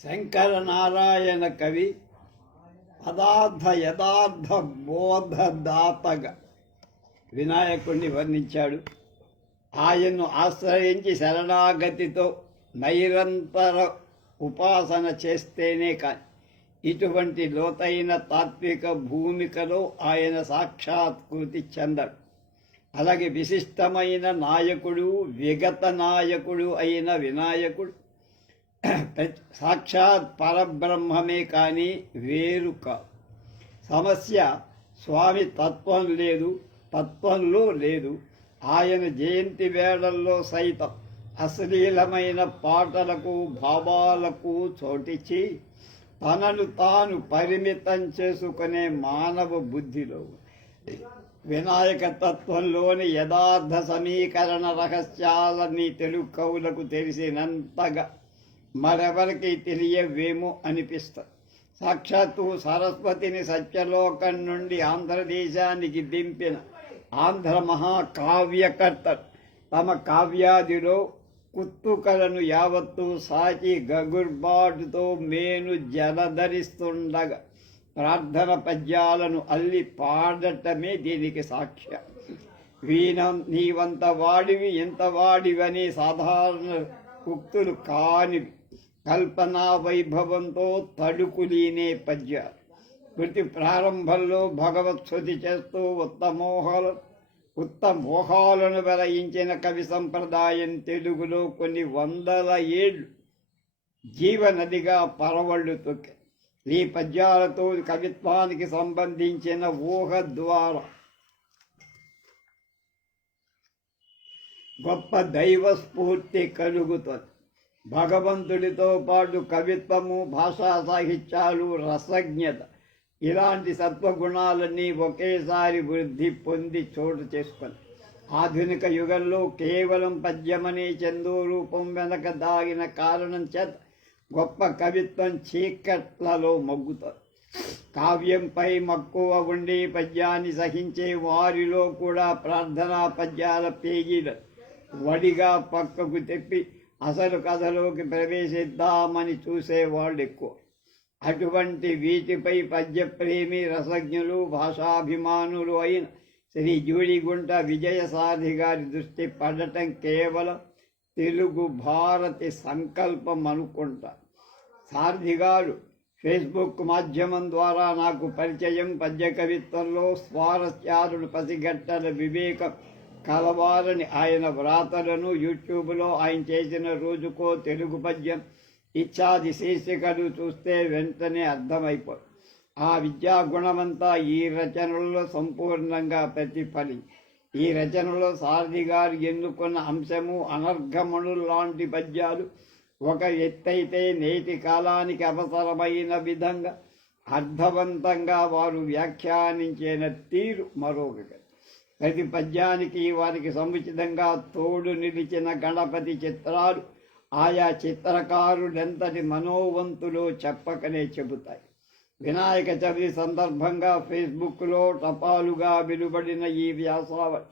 శంకరనారాయణ కవి పదార్థ యథార్థ బోధదాతగా వినాయకుడిని వర్ణించాడు. ఆయన్ను ఆశ్రయించి శరణాగతితో నిరంతర ఉపాసన చేస్తేనే కానీ ఇటువంటి లోతైన తాత్విక భూమికలో ఆయన సాక్షాత్కృతి చెందడు. అలాగే విశిష్టమైన నాయకుడు, విగత నాయకుడు అయిన వినాయకుడు సాక్షాత్ పరబ్రహ్మమే కానీ వేరు కాదు. సమస్య స్వామి తత్వం లేదు, తత్వంలో లేదు. ఆయన జయంతి వేళల్లో సైతం అశ్లీలమైన పాటలకు భావాలకు చోటిచ్చి తనను తాను పరిమితం చేసుకునే మానవ బుద్ధిలో వినాయక తత్వంలోని యథార్థ సమీకరణ రహస్యాలని తెలుగు కవులకు తెలిసినంతగా మరెవరికి తెలియవేమో అనిపిస్తుంది. సాక్షాత్తు సరస్వతిని సత్యలోకం నుండి ఆంధ్రదేశానికి దింపిన ఆంధ్ర మహాకావ్యకర్త తమ కావ్యాదిలో కుత్తుకలను యావత్తు సాచి గగుర్బాటుతో మేను జలధరిస్తుండగా ప్రార్థన పద్యాలను అల్లి పాడటమే దీనికి సాక్ష్యం. నీవంత వాడివి ఎంత వాడివని సాధారణ ఉక్తులు కానివి కల్పనా వైభవంతో తడుకులీనే పద్యాలు. కృతి ప్రారంభంలో భగవత్స్తుతి చేస్తూ ఉత్తమోహాలను వెలయించిన కవి సంప్రదాయం తెలుగులో కొన్ని వందల ఏళ్ళు జీవనదిగా పరవళ్ళు తొక్కి ఈ పద్యాలతో కవిత్వానికి సంబంధించిన ఊహ ద్వారా గొప్ప దైవ స్ఫూర్తి కలుగుతుంది. భగవంతుడితో పాటు కవిత్వము, భాషా సాహిత్యాలు, రసజ్ఞత ఇలాంటి సత్వగుణాలన్నీ ఒకేసారి వృద్ధి పొంది చోటు చేసుకొని ఆధునిక యుగంలో కేవలం పద్యమనే చందో రూపం వెనక దాగిన కారణం చేత గొప్ప కవిత్వం చీకట్లలో మగ్గుతుంది. కావ్యంపై మక్కువ ఉండి పద్యాన్ని సహించే వారిలో కూడా ప్రార్థనా పద్యాల పేజీలు వడిగా పక్కకు తెప్పి అసలు కథలోకి ప్రవేశిద్దామని చూసేవాళ్ళు ఎక్కువ. అటువంటి వీటిపై పద్యప్రేమి రసజ్ఞులు, భాషాభిమానులు అయిన శ్రీ జూడిగుంట విజయసారథి గారి దృష్టి పడటం కేవలం తెలుగు భారతి సంకల్పం అనుకుంటా. సారథి గారు ఫేస్బుక్ మాధ్యమం ద్వారా నాకు పరిచయం. పద్య కవిత్వంలో స్వారస్యాలను పసిగట్టల వివేకం కలవారని ఆయన వ్రాతలను యూట్యూబ్లో ఆయన చేసిన రోజుకో తెలుగు పద్యం ఇత్యాది శీర్షికలు చూస్తే వెంటనే అర్థమైపోయి ఆ విద్యాగుణమంతా ఈ రచనలో సంపూర్ణంగా ప్రతిఫలించి ఈ రచనలో సారథి గారు ఎన్నుకున్న అంశము అనర్ఘమణులు లాంటి పద్యాలు ఒక ఎత్తైతే నేటి కాలానికి అవసరమైన విధంగా అర్థవంతంగా వారు వ్యాఖ్యానించిన తీరు మరొకటి. ప్రతి పద్యానికి వారికి సముచితంగా తోడు నిలిచిన గణపతి చిత్రాలు ఆయా చిత్రకారులెంతటి మనోవంతులో చెప్పకనే చెబుతాయి. వినాయక చవితి సందర్భంగా ఫేస్బుక్లో టపాలుగా వెలువడిన ఈ వ్యాసావళి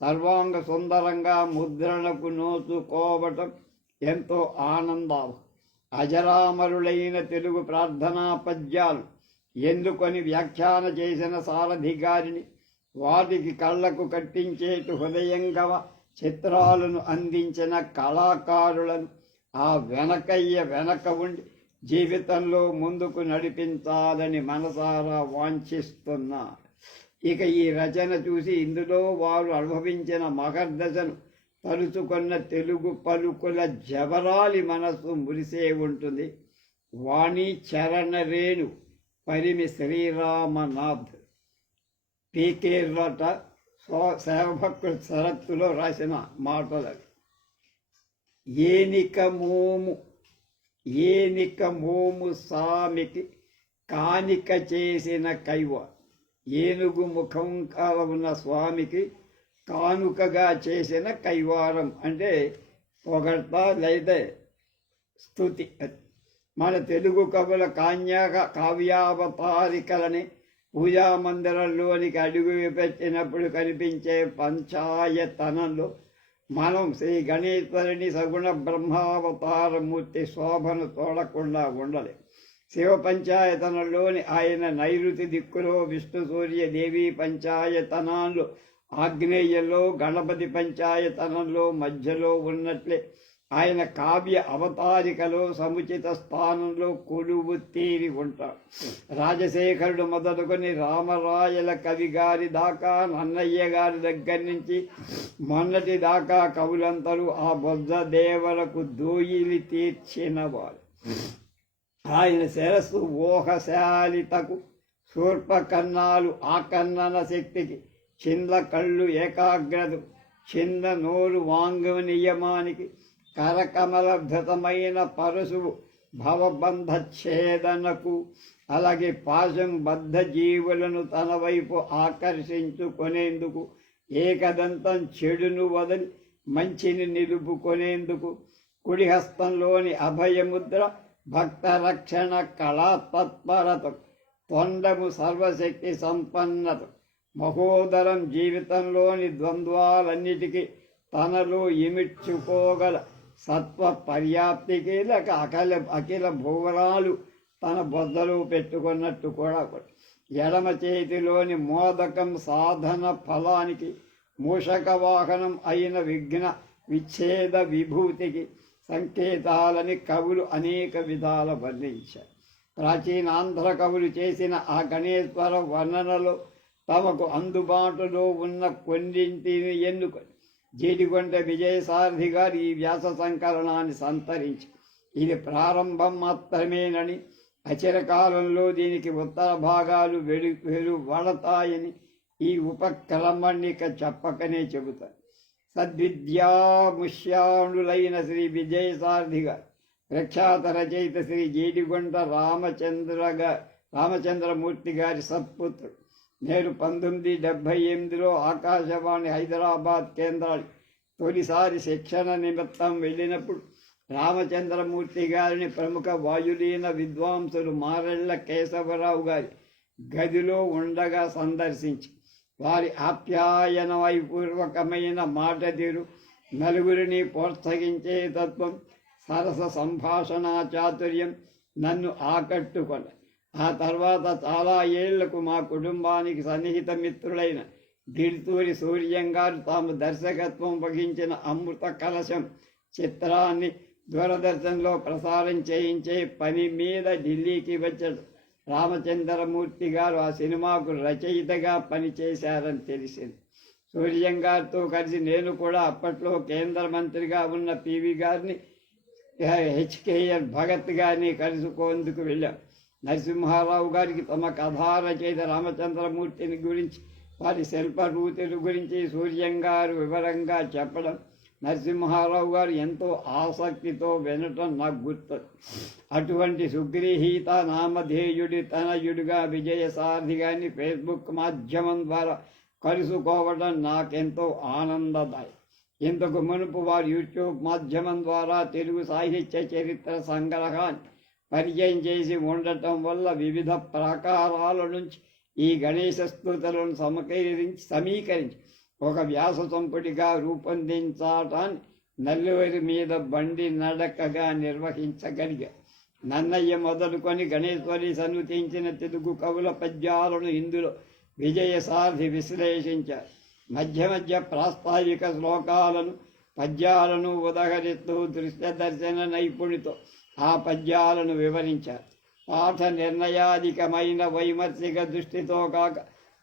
సర్వాంగ సుందరంగా ముద్రణకు నోచుకోవటం ఎంతో ఆనందాలు. అజరామరులైన తెలుగు ప్రార్థనా పద్యాలు ఎందుకొని వ్యాఖ్యాన చేసిన సారథి గారిని, వాటికి కళ్లకు కట్టించేటు హృదయంగవ చిత్రాలను అందించిన కళాకారులను ఆ వెనక ఉండి జీవితంలో ముందుకు నడిపించాలని మనసారా వాంఛిస్తున్నా. ఇక ఈ రచన చూసి ఇందులో వారు అనుభవించిన మహర్దశను తలుచుకున్న తెలుగు పలుకుల జవరాలి మనస్సు మురిసే ఉంటుంది. వాణి చరణరేణు పరిమి శ్రీరామనాథ్ పీకే రట సేవభక్తుల శరత్తులో రాసిన మాటలు. ఏనిక మోము సామికి కానిక చేసిన కైవ. ఏనుగు ముఖం ఉన్న స్వామికి కానుకగా చేసిన కైవారం అంటే పొగడ్త లేదా స్తుతి. మన తెలుగు కవుల కావ్యావతారికలని పూజా మందిరంలోనికి అడుగు పెట్టినప్పుడు కనిపించే పంచాయతనంలో మనం శ్రీ గణేశ్వరుని సగుణ బ్రహ్మావతారమూర్తి శోభను చూడకుండా ఉండలేం. శివ పంచాయతనంలోని ఆయన నైరుతి దిక్కులో, విష్ణు సూర్య దేవి పంచాయతనాల్లో ఆగ్నేయంలో, గణపతి పంచాయతనంలో మధ్యలో ఉన్నట్లే ఆయన కావ్య అవతారికలో సముచిత స్థానంలో కొలువు తీరి ఉంటాడు. రాజశేఖరుడు మొదలుకొని రామరాయల కవి గారి దాకా, నన్నయ్య గారి దగ్గర నుంచి మొన్నటి దాకా కవులందరూ ఆ బొజ్జ దేవరకు దోయిలి తీర్చినవారు. ఆయన శిరస్సు ఓహశాలితకు, శూర్పకన్నాలు ఆకన్నన శక్తికి, చింద కళ్ళు ఏకాగ్రతకు, చింద నోరు వాంగ నియమానికి, కరకమలభృతమైన పరశువు భవబంధ ఛేదనకు, అలాగే పాశం బద్ధ జీవులను తన వైపు ఆకర్షించుకొనేందుకు, ఏకదంతం చెడును వదిలి మంచిని నిలుపుకొనేందుకు, కుడి హస్తంలోని అభయముద్ర భక్త రక్షణ కళాతత్పరత, తొండము సర్వశక్తి సంపన్నత, మహోదరం జీవితంలోని ద్వంద్వాలన్నిటికీ తనలో ఇమిడ్చుకోగల సత్వ పర్యాప్తికి, లేక అఖిల భూవరాలు తన బొద్దలో పెట్టుకున్నట్టు కూడా. ఎడమ చేతిలోని మోదకం సాధన ఫలానికి, మూషక వాహనం అయిన విఘ్న విచ్ఛేద విభూతికి సంకేతాలని కవులు అనేక విధాల వర్ణించారు. ప్రాచీనాంధ్ర కవులు చేసిన ఆ గణేశ్వర వర్ణనలో తమకు అందుబాటులో ఉన్న కొన్నింటిని ఎన్నుకొని జీడిగొండ విజయసారథి గారు ఈ వ్యాస సంకలనాన్ని సంతరించి, ఇది ప్రారంభం మాత్రమేనని, అచిరకాలంలో దీనికి ఉత్తర భాగాలు వెలువడతాయని ఈ ఉపక్రమణిక చెప్పకనే చెబుతారు. సద్విద్యాముష్యాణులైన శ్రీ విజయసారథి గారు ప్రఖ్యాత రచయిత శ్రీ జీడిగొండ రామచంద్రమూర్తి గారి సత్పుత్రుడు. నేడు 1978లో ఆకాశవాణి హైదరాబాద్ కేంద్రానికి తొలిసారి శిక్షణ నిమిత్తం వెళ్ళినప్పుడు రామచంద్రమూర్తి గారిని ప్రముఖ వాయులీన విద్వాంసులు మారెళ్ల కేశవరావు గారి గదిలో ఉండగా సందర్శించి వారి ఆప్యాయన వైపూర్వకమైన మాట తీరు, నలుగురిని ప్రోత్సహించే తత్వం, సరస సంభాషణ చాతుర్యం నన్ను ఆకట్టుకొన్నాయి. ఆ తర్వాత చాలా ఏళ్లకు మా కుటుంబానికి సన్నిహిత మిత్రులైన గిరితూరి సూర్యం గారు తాము దర్శకత్వం వహించిన అమృత కలశం చిత్రాన్ని దూరదర్శన్లో ప్రసారం చేయించే పని మీద ఢిల్లీకి వచ్చాడు. రామచంద్రమూర్తి గారు ఆ సినిమాకు రచయితగా పనిచేశారని తెలిసింది. సూర్యం గారితో కలిసి నేను కూడా అప్పట్లో కేంద్ర మంత్రిగా ఉన్న పివి గారిని, హెచ్కేఎల్ భగత్ గారిని కలుసుకుందుకు వెళ్ళాం. నరసింహారావు గారికి తమ కథా రచయిత రామచంద్రమూర్తిని గురించి, వారి శిల్పరూతుల గురించి సూర్యం గారు వివరంగా చెప్పడం, నరసింహారావు గారు ఎంతో ఆసక్తితో వినటం నాకు గుర్తు. అటువంటి సుగ్రీహీత నామధేయుడి తనయుడిగా విజయసారథి గారిని ఫేస్బుక్ మాధ్యమం ద్వారా కలుసుకోవడం నాకెంతో ఆనందదాయి. ఇంతకు మునుపు వారు యూట్యూబ్ మాధ్యమం ద్వారా తెలుగు సాహిత్య చరిత్ర సంగ్రహాన్ని పరిచయం చేసి ఉండటం వల్ల వివిధ ప్రాకారాల నుంచి ఈ గణేశ స్తుతులను సమీకరించి ఒక వ్యాస సంపుటిగా రూపొందించటాన్ని నల్లువరి మీద బండి నడకగా నిర్వహించగలిగా. నన్నయ్య మొదలుకొని గణేశ్వరి సన్నుతించిన తెలుగు కవుల పద్యాలను ఇందులో విజయసారథి విశ్లేషించారు. మధ్య మధ్య ప్రాస్తావిక శ్లోకాలను పద్యాలను ఉదహరిస్తూ దృశ్య దర్శన నైపుణితో ఆ పద్యాలను వివరించారు. పాఠ నిర్ణయాధికమైన వైమర్శిక దృష్టితో కాక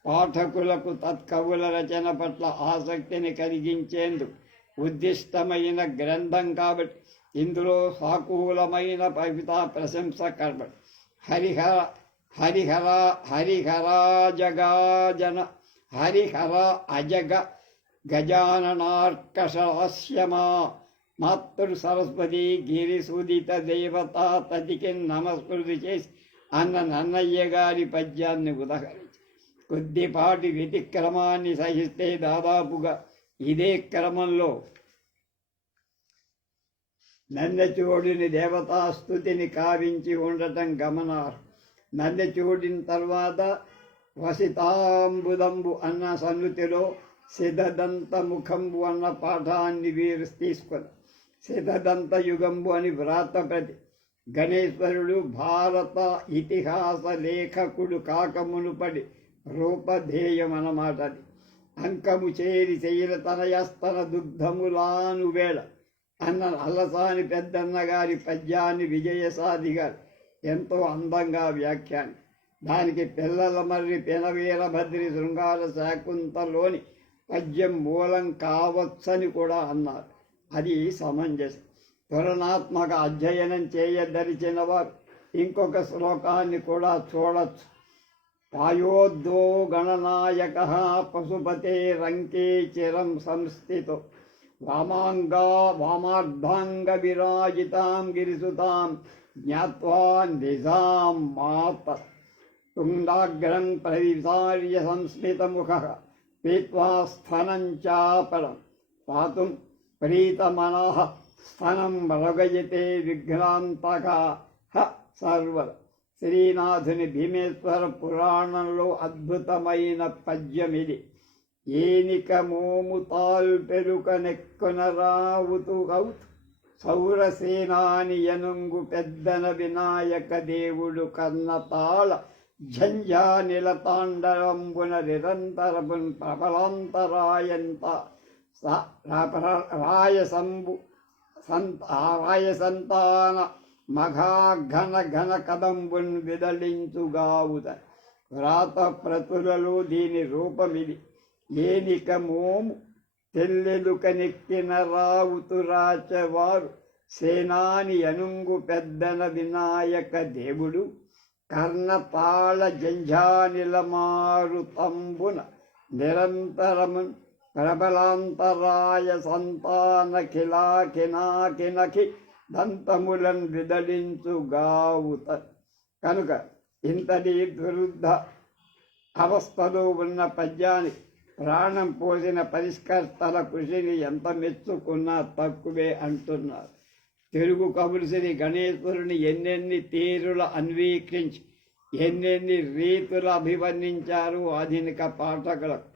పాఠకులకు తత్కవుల రచన పట్ల ఆసక్తిని కలిగించేందుకు ఉద్దిష్టమైన గ్రంథం కాబట్టి ఇందులో సాకూలమైన కవితా ప్రశంస కర్బడి. హరిహర అజగ గజాననార్కషాస్యమా మాతృ సరస్వతి గిరిసుదిత దేవతా తదికి నమస్కృతి చేసి అన్న నన్నయ్య గారి పద్యాన్ని ఉదహరించి కొద్దిపాటి వ్యతిక్రమాన్ని సహిస్తే దాదాపుగా ఇదే క్రమంలో నందచూడిని దేవతాస్తుతిని కావించి ఉండటం గమనార్హం. నందచూడిన తర్వాత వసితాంబుదంబు అన్న సన్నుతిలో సిద్ధదంత ముఖంబు అన్న పాఠాన్ని వీరు తీసుకొని సిద్ధదంత యుగంబు అని వ్రాతప్రతి గణేశ్వరుడు భారత ఇతిహాస లేఖకుడు కాకమునుపడి రూపధేయమన్నమాట. అది అంకము చేరి శైల తనయస్తన దుగ్ధములాను వేళ అన్న అల్లసాని పెద్దన్న గారి పద్యాన్ని విజయసాది గారు ఎంతో అందంగా వ్యాఖ్యాని. దానికి పిల్లల మర్రి పెనవీరభద్రి శృంగార శాకుంతలోని పద్యం మూలం కావచ్చని కూడా అన్నారు. అది సమంజసం. తులనాత్మక అధ్యయనం చేయదలిచిన వారు ఇంకొక శ్లోకాన్ని కూడా చూడొచ్చు. పాయోద్దో గణనాయక పశుపతే రంకే చిరం సంస్థితో వామార్ధాంగ విరాజితాం గిరిసుతాం జ్ఞాత్వా నిజాం మాత తుండాగ్రం ప్రవిసార్య సంస్మితముఖః పీత్వా స్థనం చాపరం పాతుం ప్రీతమనః స్థనం మృగయతే విఘ్నాంతకః సర్వద. శ్రీనాథుని భీమేశ్వర పురాణంలో అద్భుతమైన పద్యమిది. ఏనిక మోము తాల్పెరుక నెక్కున రావుతు గౌతు సౌరసేనాని యనుంగు పెద్దన వినాయక దేవుడు కన్నతాళ ఝంఝానిల తాండవంబున నిరంతరమున్ ప్రబలాంతరాయంత రాయ సంతాన మఘాఘన ఘన కదంబున్ విదలించుగావుత. వ్రాత ప్రతులలో దీని రూపమిది. ఏనిక మోము తెల్లెలుక నెక్కిన రావుతు రాచవారు సేనాని యనుంగు పెద్దన వినాయక దేవుడు కర్ణతాళ జంఝానిల మారుతంబున నిరంతరమున్ ప్రబలాంతరాయ సంతాన కిలాకినాకినకి దంతములను విదలించుగావుత. కనుక ఇంతటి దురుద్ధ అవస్థలో ఉన్న పద్యానికి ప్రాణం పోసిన పరిష్కర్తల కృషిని ఎంత మెచ్చుకున్నా తక్కువే అంటున్నారు. తెలుగు కవులు శ్రీ గణేశ్వరుని ఎన్నెన్ని తీరుల అన్వీకరించి ఎన్నెన్ని రీతులు అభివర్ణించారు. ఆధునిక పాఠకులకు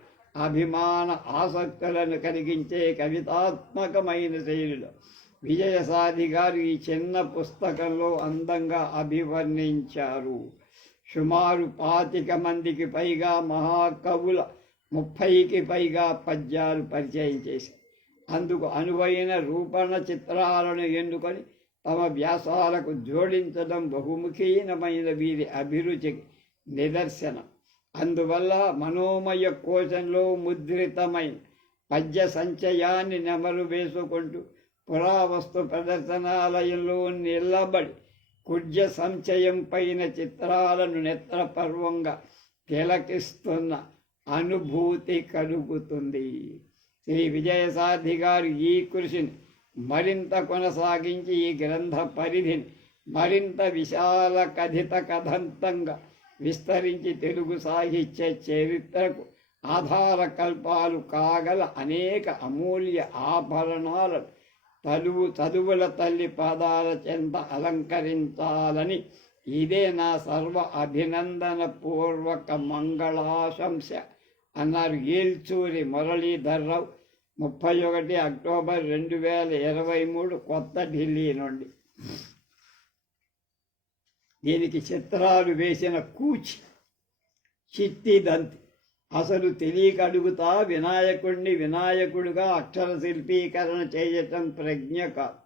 అభిమాన ఆసక్తులను కలిగించే కవితాత్మకమైన శైలిలో విజయసాది గారు ఈ చిన్న పుస్తకంలో అందంగా అభివర్ణించారు. సుమారు 25 మందికి పైగా మహాకవుల 30కి పైగా పద్యాలు పరిచయం చేశారు. అందుకు అనువైన రూపణ చిత్రాలను ఎన్నుకొని తమ వ్యాసాలకు జోడించడం బహుముఖీనమైన వీరి అభిరుచికి నిదర్శనం. అందువల్ల మనోమయ కోశంలో ముద్రితమైన పద్య సంచయాన్ని నెమరు వేసుకుంటూ పురావస్తు ప్రదర్శనాలయంలో నిలబడి కుడ్య సంచయం పైన చిత్రాలను నేత్రపర్వంగా తిలకిస్తున్న అనుభూతి కలుగుతుంది. శ్రీ విజయసాది గారు ఈ కృషిని మరింత కొనసాగించి ఈ గ్రంథ పరిధిని మరింత విశాల కథిత కథంతంగా విస్తరించి తెలుగు సాహిత్య చరిత్రకు ఆధార కల్పాలు కాగల అనేక అమూల్య ఆభరణాలను చదువుల తల్లి పాదాల చెంత అలంకరించాలని ఇదే నా సర్వ అభినందన పూర్వక మంగళాశంస అన్నారు ఏల్చూరి మురళీధర్రావు. 31 అక్టోబర్ 2023 కొత్త ఢిల్లీ నుండి. దీనికి చిత్రాలు వేసిన కూచి చిట్టి దంతి. అసలు తెలియక అడుగుతా వినాయకుడిని వినాయకుడిగా అక్షర శిల్పీకరణ చేయటం ప్రజ్ఞ కాదు.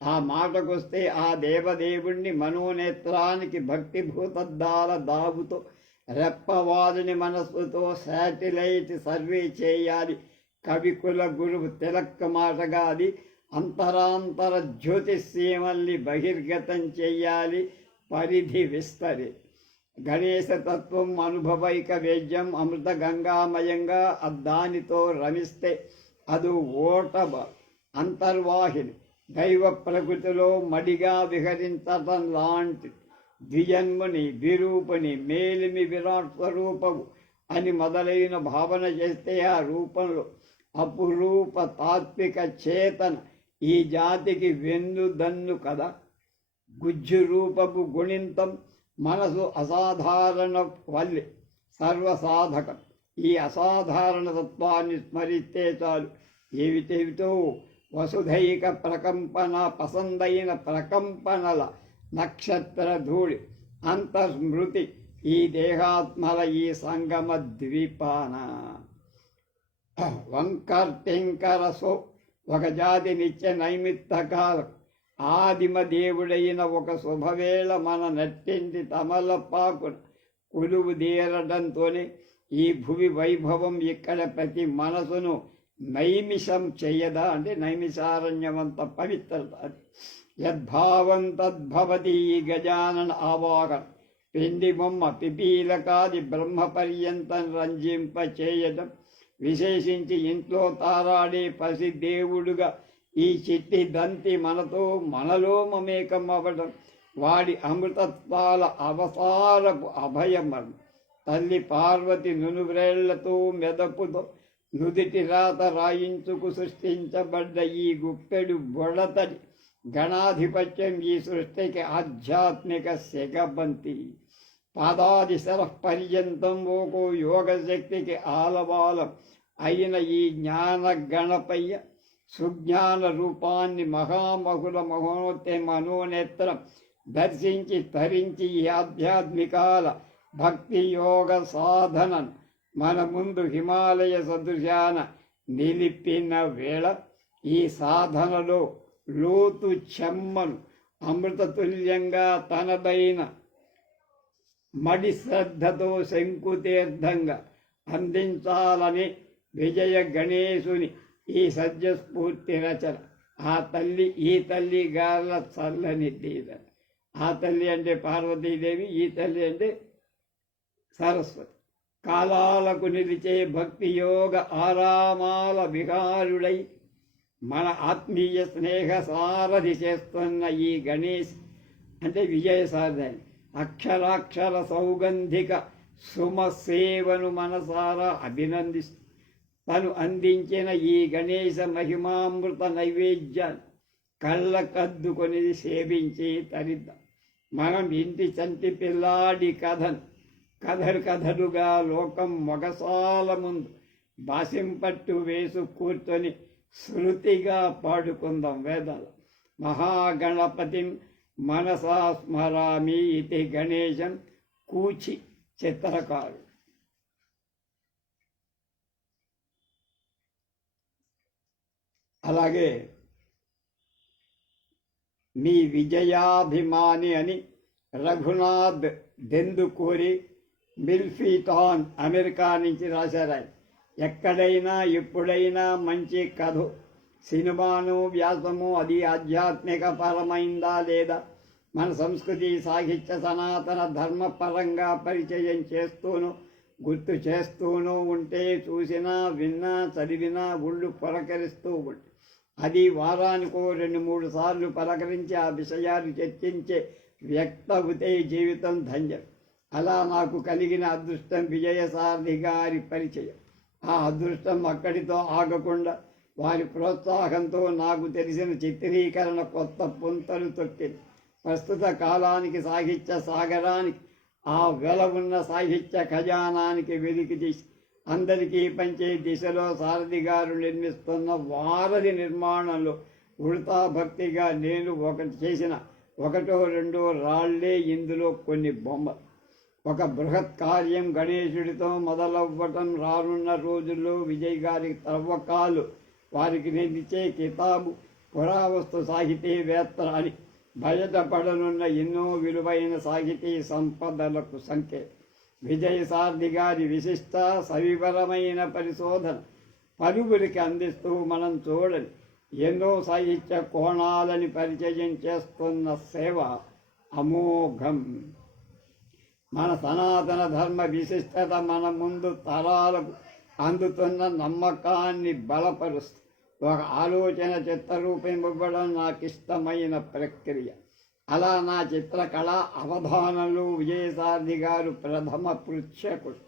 ఆ మాటకొస్తే ఆ దేవదేవుణ్ణి మనోనేత్రానికి భక్తిభూతద్దాల దాబుతో రెప్పవాదుని మనస్సుతో శాటిలైట్ సర్వే చేయాలి. కవికుల గురువు తిలక్ మాటగా అది అంతరాంతర జ్యోతిష్యమల్ని బహిర్గతం చెయ్యాలి. పరిధి విస్తరి గణేశ తత్వం అనుభవైక వేద్యం అమృత గంగామయంగా దానితో రమిస్తే అది ఓటబ అంతర్వాహిని దైవ ప్రకృతిలో మడిగా విహరించటం లాంటి ద్విజన్ముని విరూపుని మేలిమి విరాట్ స్వరూపము అని మొదలైన భావన చేస్తే ఆ రూపంలో అపురూప తాత్విక చేతన ఈ జాతికి వెన్నుదన్ను కదా. గుజ్జు రూపపు గుణింతం మనసు అసాధారణ వల్లి సర్వసాధకం ఈ అసాధారణ తత్వాన్ని స్మరిస్తే చాలు ఏమిటేమిటో వసుధైక ప్రకంపన పసందైన ప్రకంపనల నక్షత్ర ధూళి అంతర్స్మృతి ఈ దేహాత్మల ఈ సంగమ ద్వీపాన వంకర్టింకరసో ఒక జాతి నిత్య నైమిత్తకాలం ఆదిమ దేవుడైన ఒక శుభవేళ మన నట్టింటి తమలపాకు కొలువు తీరడంతోనే ఈ భువి వైభవం ఇక్కడ ప్రతి మనసును నైమిషం చెయ్యదా అంటే నైమిషారణ్యమంత పవిత్రత అది యద్భావం తద్భవతి ఈ గజానన ఆవాహన పిండి బొమ్మ పిపీలకాది బ్రహ్మ పర్యంతం రంజింప చేయడం విశేషించి ఇంట్లో తారాడే పసి దేవుడుగా ఈ చిట్టి దంతి మనలో మమేకం అవ్వడం వాడి అమృతత్వాల అవసారపు అభయమం తల్లి పార్వతి నునువ్రేళ్లతో మెదపుతో నుదిటి రాత రాయించుకు సృష్టించబడ్డ ఈ గుప్పెడు బొడతడి గణాధిపత్యం ఈ సృష్టికి ఆధ్యాత్మిక సెగబంతి పాదాది శరః పర్యంతం ఓకో యోగశక్తికి ఆలవాలం అయిన ఈ జ్ఞాన గణపయ్య సుజ్ఞాన రూపాన్ని మహామహుల మహోన్నత మనోనేత్రం దర్శించి తరించి ఈ ఆధ్యాత్మికాల భక్తి యోగ సాధనను మన ముందు హిమాలయ సదృశాన నిలిపిన వేళ ఈ సాధనలో లోతు చెమ్మను అమృతతుల్యంగా తనదైన మడి శ్రద్ధతో శంకుతీర్థంగా అందించాలని విజయ గణేశుని ఈ సత్యస్ఫూర్తి రచన ఆ తల్లి ఈ తల్లి గార్ల చల్లని దీవెన ఆ తల్లి అంటే పార్వతీదేవి ఈ తల్లి అంటే సరస్వతి కాలాలకు నిలిచే భక్తి యోగ ఆరామాల విహారుడై మన ఆత్మీయ స్నేహ సారథి చేస్తున్న ఈ గణేష్ అంటే విజయ సారథి అక్షరాక్షర సౌగంధిక సుమసేవను మనసారా అభినందిస్తూ తను అందించిన ఈ గణేశ మహిమామృత నైవేద్యాన్ని కళ్ళకద్దుకొని సేవించి తరిద్దాం మనం ఇంటి చంటి పిల్లాడి కథలుగా లోకం మొగసాల ముందు బాసింపట్టు వేసు కూర్చొని శృతిగా పాడుకుందాం వేదాలు మహాగణపతిం మనసా స్మరామి ఇది గణేశం కూచి చిత్రకారు. అలాగే మీ విజయాభిమాని అని రఘునాథ్ దెందుకూరి మిల్ఫీటాన్ అమెరికా నుంచి రాశారు. ఎక్కడైనా ఎప్పుడైనా మంచి కథ సినిమాను వ్యాసము అది ఆధ్యాత్మిక పరమైందా లేదా మన సంస్కృతి సాహిత్య సనాతన ధర్మపరంగా పరిచయం చేస్తూను గుర్తు చేస్తూనూ ఉంటే చూసినా విన్నా చదివినా ఒళ్ళు పలకరిస్తూ ఉంటే అది వారానికో 2-3 సార్లు పలకరించి ఆ విషయాలు చర్చించే వ్యక్తవుతే జీవితం ధన్యం. అలా నాకు కలిగిన అదృష్టం విజయసారథి గారి పరిచయం. ఆ అదృష్టం అక్కడితో ఆగకుండా వారి ప్రోత్సాహంతో నాకు తెలిసిన చిత్రీకరణ కొత్త పుంతలు తొక్కింది. ప్రస్తుత కాలానికి సాహిత్య సాగరానికి ఆ వెల ఉన్న సాహిత్య ఖజానానికి వెలికి తీసి అందరికీ పంచే దిశలో సారథి గారు నిర్మిస్తున్న వారధి నిర్మాణంలో ఉడతా భక్తిగా నేను చేసిన 1-2 రాళ్లే ఇందులో కొన్ని బొమ్మలు. ఒక బృహత్ కార్యం గణేశుడితో మొదలవ్వటం రానున్న రోజుల్లో విజయ్ గారి తవ్వకాలు వారికి నిలిచే కితాబు పురావస్తు సాహితీవేత్త అని బయటపడనున్న ఎన్నో విలువైన సాహితీ సంపదలకు సంకేతం. విజయసారథి గారి విశిష్ట సవివరమైన పరిశోధన పలువురికి అందిస్తూ మనం చూడని ఎన్నో సాహిత్య కోణాలని పరిచయం చేస్తున్న సేవ అమోఘం. మన సనాతన ధర్మ విశిష్టత మన ముందు తరాలకు అందుతున్న నమ్మకాన్ని బలపరుస్తూ ఒక ఆలోచన చిత్రరూపం ఇవ్వడం నాకు ఇష్టమైన ప్రక్రియ. అలా నా చిత్రకళ అవధానంలో విజయసారథి గారు ప్రథమ పృచ్ఛకుడు.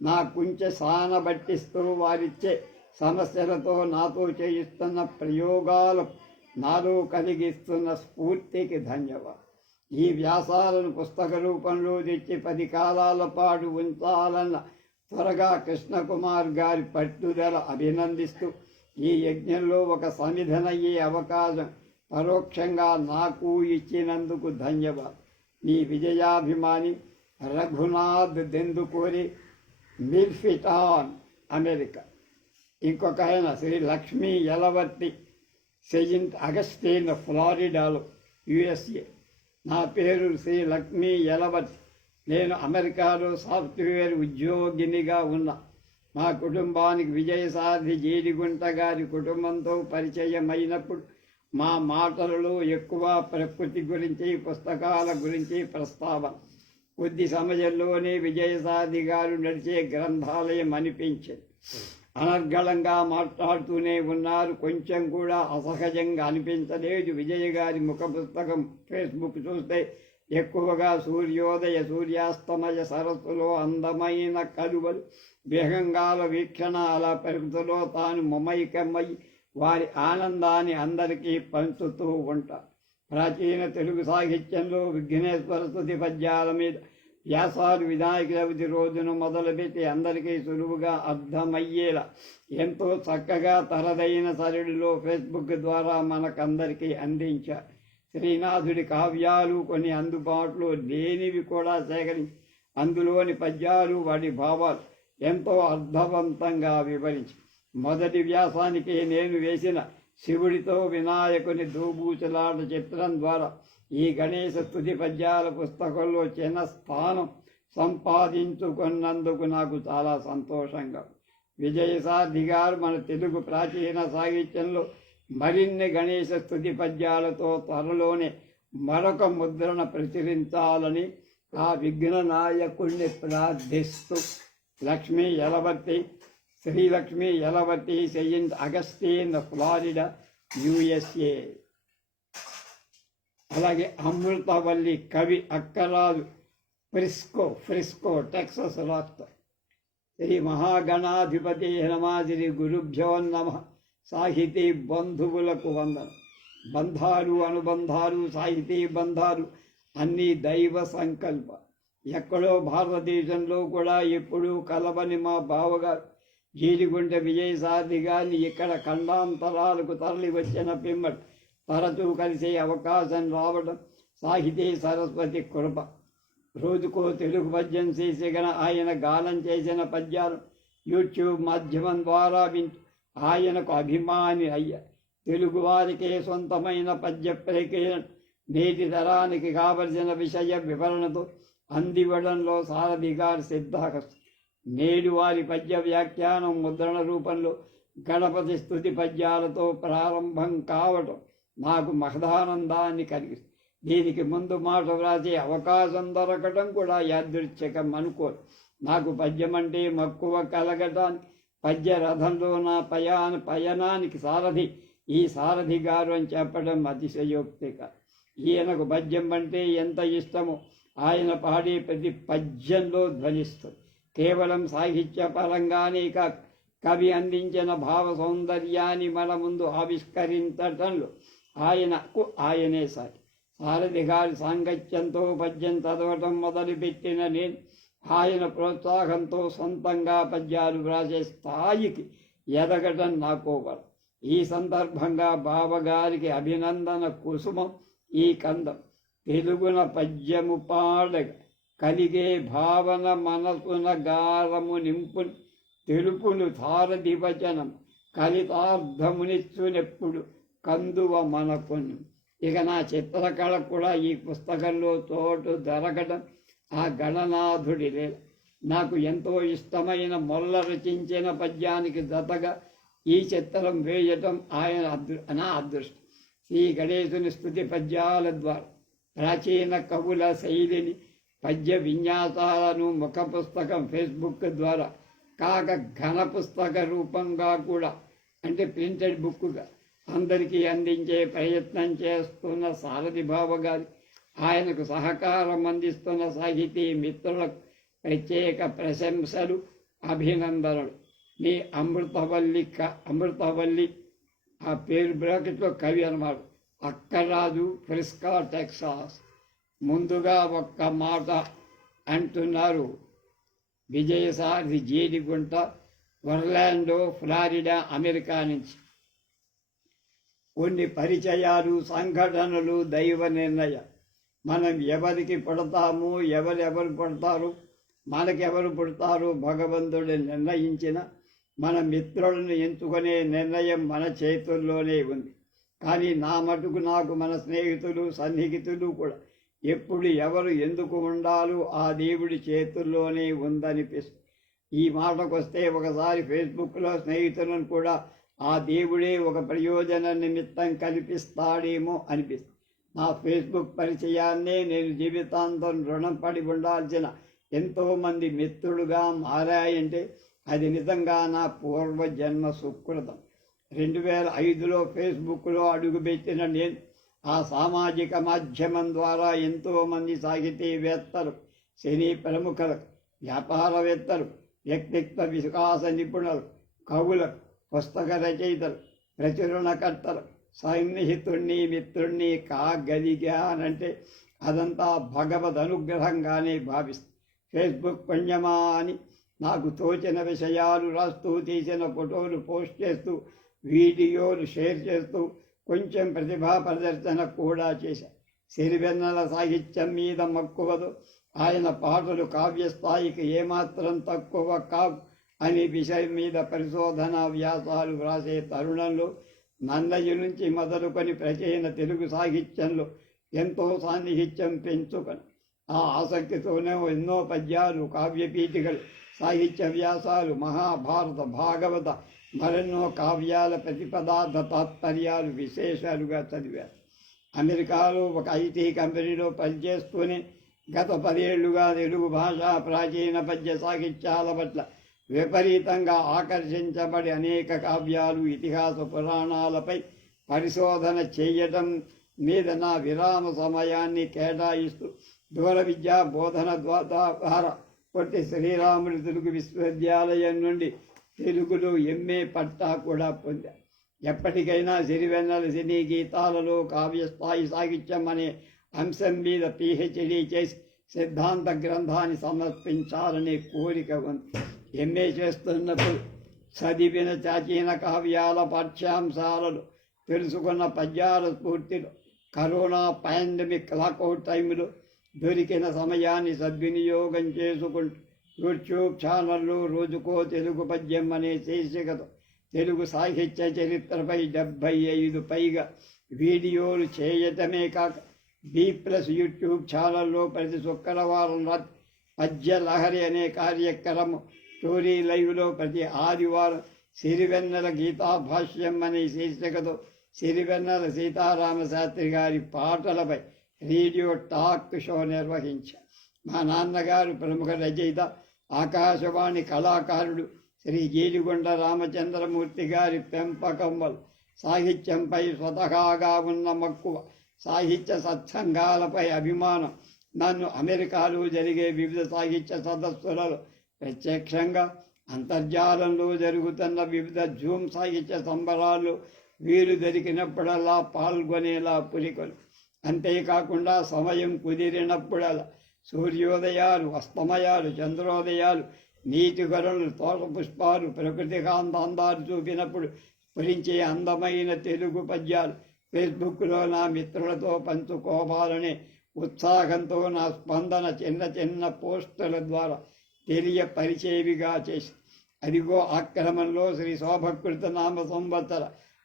నా కుంచె సానబట్టిస్తూ వారిచ్చే సమస్యలతో నాతో చేయిస్తున్న ప్రయోగాలకు నాలో కలిగిస్తున్న స్ఫూర్తికి ధన్యవాదాలు. ఈ వ్యాసాలను పుస్తక రూపంలో తెచ్చి 10 కాలాల పాటు ఉంచాలన్న త్వరగా కృష్ణకుమార్ గారి పట్టుదల అభినందిస్తూ ఈ యజ్ఞంలో ఒక సమిధనయ్యే అవకాశం పరోక్షంగా నాకు ఇచ్చినందుకు ధన్యవాదాలు. మీ విజయాభిమాని రఘునాథ్ దెందుకూరి, మిల్ఫిటాన్, అమెరికా. ఇంకొక ఆయన శ్రీ లక్ష్మీ యలవర్తి, సెయింట్ అగస్టిన్, ఫ్లారిడాలో, యుఎస్ఏ. నా పేరు శ్రీ లక్ష్మీ యలవర్తి. నేను అమెరికాలో సాఫ్ట్వేర్ ఉద్యోగినిగా ఉన్నా. మా కుటుంబానికి విజయసారథి జీడిగుంట గారి కుటుంబంతో పరిచయమైనప్పుడు మా మాటలలో ఎక్కువ ప్రకృతి గురించి, పుస్తకాల గురించి ప్రస్తావన. కొద్ది సమయంలోనే విజయసారథి గారు నడిచే గ్రంథాలయం అనిపించింది. అనర్గళంగా మాట్లాడుతూనే ఉన్నారు. కొంచెం కూడా అసహజంగా అనిపించలేదు. విజయ్ గారి ముఖ పుస్తకం ఫేస్బుక్ చూస్తే ఎక్కువగా సూర్యోదయ, సూర్యాస్తమయ సరస్సులో అందమైన కలువలు, విహంగాల వీక్షణ, అలా ప్రకృతిలో తాను మమైకమై వారి ఆనందాన్ని అందరికీ పంచుతూ ఉంటారు. ప్రాచీన తెలుగు సాహిత్యంలో విఘ్నేశ్వర స్తుతి పద్యాల మీద వ్యాసాలు వినాయక చవితి రోజున మొదలుపెట్టి అందరికీ సులువుగా అర్థమయ్యేలా ఎంతో చక్కగా తరదైన సరళిలో ఫేస్బుక్ ద్వారా మనకందరికీ అందించారు. శ్రీనాథుడి కావ్యాలు కొన్ని అందుబాటులో లేనివి కూడా సేకరించి అందులోని పద్యాలు, వాటి భావాలు ఎంతో అర్థవంతంగా వివరించి మొదటి వ్యాసానికి నేను వేసిన శివుడితో వినాయకుని దూబూచులాట చిత్రం ద్వారా ఈ గణేశ స్తుతి పద్యాల పుస్తకంలో చిన్న స్థానం సంపాదించుకున్నందుకు నాకు చాలా సంతోషంగా. విజయసారథి గారు మన తెలుగు ప్రాచీన సాహిత్యంలో మరిన్ని గణేశ స్తుతి పద్యాలతో త్వరలోనే మరొక ముద్రణ ప్రచురించాలని ఆ విఘ్న నాయకుడిని ప్రార్థిస్తూ Lakshmi Yalavarthi, Sri Lakshmi Yalavarthi, Saint Augustine, Florida, USA. అలాగే అమృతవల్లి కవి అక్కరాజు, ఫ్రిస్కో, టెక్సస్ రాష్ట్రం. శ్రీ మహాగణాధిపతి నమః. శ్రీ గురుభ్యో నమః. సాహితీ బంధువులకు వందనం. బంధాలు, అనుబంధాలు, సాహితీ బంధాలు అన్నీ దైవ సంకల్ప. ఎక్కడో భారతదేశంలో కూడా ఎప్పుడూ కలవని మా బావగారు జీడిగుంట విజయసారథి గారిని ఇక్కడ ఖండాంతరాలకు తరలి వచ్చిన పిమ్మట తరచూ కలిసే అవకాశం రావడం సాహితీ సరస్వతి కృప. రోజుకో తెలుగు పద్యం శీర్షికన ఆయన గానం చేసిన పద్యాలు యూట్యూబ్ మాధ్యమం ద్వారా వింటూ ఆయనకు అభిమాని అయ్యా. తెలుగువారికే సొంతమైన పద్య ప్రక్రియ నేటి తరానికి కావలసిన విషయ వివరణతో అందివ్వడంలో సారథి గారి సిద్ధాహస్తం. నేడు వారి పద్య వ్యాఖ్యానం ముద్రణ రూపంలో గణపతి స్తుతి పద్యాలతో ప్రారంభం కావటం నాకు మహదానందాన్ని కలిగిస్తుంది. దీనికి ముందు మాట వ్రాసే అవకాశం దొరకటం కూడా యాదృచ్ఛికం అనుకోరు. నాకు పద్యం అంటే మక్కువ కలగటానికి, పద్య రథంలో నా పయనానికి సారథి ఈ సారథి గారు అని చెప్పడం అతిశయోక్తిక. ఈయనకు పద్యం అంటే ఎంత ఇష్టమో ఆయన పాడే ప్రతి పద్యంలో ధ్వనిస్తుంది. కేవలం సాహిత్య పరంగానే కాక కవి అందించిన భావ సౌందర్యాన్ని మన ముందు ఆవిష్కరించటంలో ఆయనే సాటి. సారథి గారి సాంగత్యంతో పద్యం చదవటం మొదలుపెట్టిన నేను ఆయన ప్రోత్సాహంతో సొంతంగా పద్యాలు వ్రాసే స్థాయికి ఎదగటం నాకో వరం. ఈ సందర్భంగా బావగారికి అభినందన కుసుమం ఈ కందం. తెలుగున పద్యము పాడగా కలిగే భావన మనసున గారము నింపు తెలుపును సారథి వచనం కలితార్థమునిచ్చునెప్పుడు కందువ మనకును. ఇక నా చిత్రకళ కూడా ఈ పుస్తకంలో చోటు దొరకడం ఆ గణనాథుడి లీల. నాకు ఎంతో ఇష్టమైన మొల్ల రచించిన పద్యానికి జతగా ఈ చిత్రం వేయటం నా అదృష్టం. శ్రీ గణేశుని స్తుతి పద్యాల ద్వారా ప్రాచీన కవుల శైలిని, పద్య విన్యాసాలను ముఖ పుస్తకం ఫేస్బుక్ ద్వారా కాక ఘన పుస్తక రూపంగా కూడా అంటే ప్రింటెడ్ బుక్గా అందరికీ అందించే ప్రయత్నం చేస్తున్న సారథి బావ గారి, ఆయనకు సహకారం అందిస్తున్న సాహితీ మిత్రులకు ప్రత్యేక ప్రశంసలు, అభినందనలు. మీ అమృతవల్లి ఆ పేరు బ్రాకెట్లో కవి అన్నమాట, అక్కరాజు, ఫ్రిస్కో, టెక్సాస్. ముందుగా ఒక్క మాట అంటున్నారు, Vijayasarathi Jeedigunta, Orlando, Florida, America నుంచి. కొన్ని పరిచయాలు, సంఘటనలు, దైవ నిర్ణయం. మనం ఎవరికి పుడతాము, ఎవరెవరు పుడతారు, మనకెవరు పుడతారు భగవంతుడు నిర్ణయించిన మన మిత్రులను ఎంచుకునే నిర్ణయం మన చేతుల్లోనే ఉంది. కానీ నా మటుకు నాకు మన స్నేహితులు, సన్నిహితులు కూడా ఎప్పుడు ఎవరు ఎందుకు ఉండాలో ఆ దేవుడి చేతుల్లోనే ఉందనిపిస్తుంది. ఈ మాటకొస్తే ఒకసారి ఫేస్బుక్లో స్నేహితులను కూడా ఆ దేవుడే ఒక ప్రయోజన నిమిత్తం కల్పిస్తాడేమో అనిపిస్తుంది. నా ఫేస్బుక్ పరిచయాన్నే నేను జీవితాంతం రుణం పడి ఉండాల్సిన ఎంతోమంది మిత్రులుగా మారాయంటే అది నిజంగా నా పూర్వజన్మ సుకృతం. 2005లో ఫేస్బుక్లో అడుగుపెట్టిన నేను ఆ సామాజిక మాధ్యమం ద్వారా ఎంతోమంది సాహితీవేత్తలు, సినీ ప్రముఖులు, వ్యాపారవేత్తలు, వ్యక్తిత్వ వికాస నిపుణులు, కవులకు, పుస్తక రచయితలు, ప్రచురణకర్తలు, సన్నిహితుణ్ణి, మిత్రుణ్ణి కాగలిగానంటే అదంతా భగవద్ అనుగ్రహంగానే భావిస్తాను. ఫేస్బుక్ పుణ్యమా అని నాకు తోచిన విషయాలు రాస్తూ, తీసిన ఫోటోలు పోస్ట్ చేస్తూ, వీడియోలు షేర్ చేస్తూ కొంచెం ప్రతిభా ప్రదర్శన కూడా చేశాను. సిరివెన్నెల సాహిత్యం మీద మక్కువదు, ఆయన పాటలు కావ్యస్థాయికి ఏమాత్రం తక్కువ కావు అనే విషయం మీద పరిశోధనా వ్యాసాలు వ్రాసే తరుణంలో నన్నయ్య నుంచి మొదలుకొని ప్రచైన తెలుగు సాహిత్యంలో ఎంతో సాన్నిహిత్యం పెంచుకొని ఆ ఆసక్తితోనే ఎన్నో పద్యాలు, కావ్యపీఠికలు, సాహిత్య వ్యాసాలు, మహాభారత, భాగవత, మరెన్నో కావ్యాల ప్రతిపదార్థ తాత్పర్యాలు విశేషాలుగా చదివారు. అమెరికాలో ఒక ఐటీ కంపెనీలో పనిచేస్తూనే గత 10 ఏళ్లుగా తెలుగు భాష, ప్రాచీన పద్య సాహిత్యాల పట్ల విపరీతంగా ఆకర్షించబడి అనేక కావ్యాలు, ఇతిహాస పురాణాలపై పరిశోధన చేయటం మీద నా విరామ సమయాన్ని కేటాయిస్తూ దూర విద్యా బోధన ద్వారా పొట్టి శ్రీరాములు తెలుగు విశ్వవిద్యాలయం నుండి తెలుగులో ఎంఏ పట్టా కూడా పొందారు. ఎప్పటికైనా సిరివెన్నెల సినీ గీతాలలో కావ్యస్థాయి సాహిత్యం అనే అంశం మీద పిహెచ్డి చేసి సిద్ధాంత గ్రంథాన్ని సమర్పించాలనే కోరిక ఉంది. ఎంఏ చేస్తున్నప్పుడు చదివిన ప్రాచీన కావ్యాల పాఠ్యాంశాలను తెలుసుకున్న పద్యాల స్ఫూర్తిలో కరోనా పాండమిక్ లాకౌట్ టైంలో దొరికిన సమయాన్ని సద్వినియోగం చేసుకుంటూ యూట్యూబ్ ఛానల్లో రోజుకో తెలుగు పద్యం అనే శీర్షికతో తెలుగు సాహిత్య చరిత్రపై 75 పైగా వీడియోలు చేయటమే కాక B+ యూట్యూబ్ ఛానల్లో ప్రతి శుక్రవారం రాత్రి పద్య లహరి అనే కార్యక్రమం, స్టోరీ లైవ్లో ప్రతి ఆదివారం సిరివెన్నెల గీతాభాష్యం అనే శీర్షికతో సిరివెన్నెల సీతారామ శాస్త్రి గారి పాటలపై రేడియో టాక్ షో నిర్వహించారు. మా నాన్నగారు ప్రముఖ రచయిత, ఆకాశవాణి కళాకారుడు శ్రీ జీడిగుంట రామచంద్రమూర్తి గారి పెంపకం వల్ల సాహిత్యంపై స్వతహాగా ఉన్న మక్కువ, సాహిత్య సత్సంగాలపై అభిమానం నన్ను అమెరికాలో జరిగే వివిధ సాహిత్య సదస్సులలో ప్రత్యక్షంగా, అంతర్జాలంలో జరుగుతున్న వివిధ జూమ్ సాహిత్య సంబరాల్లో వీలు దొరికినప్పుడల్లా పాల్గొనేలా పురికొలు. అంతేకాకుండా సమయం కుదిరినప్పుడల్లా సూర్యోదయాలు, అస్తమయాలు, చంద్రోదయాలు, నీటి గొర్రెలు, తోట పుష్పాలు, ప్రకృతి కాంతాందాలు చూపినప్పుడు స్ఫురించే అందమైన తెలుగు పద్యాలు ఫేస్బుక్లో నా మిత్రులతో పంచుకోవాలనే ఉత్సాహంతో నా స్పందన చిన్న చిన్న పోస్టుల ద్వారా తెలియపరిచేవిగా చేసి, అదిగో ఆక్రమంలో శ్రీ శోభకృత నామ సంవత్సర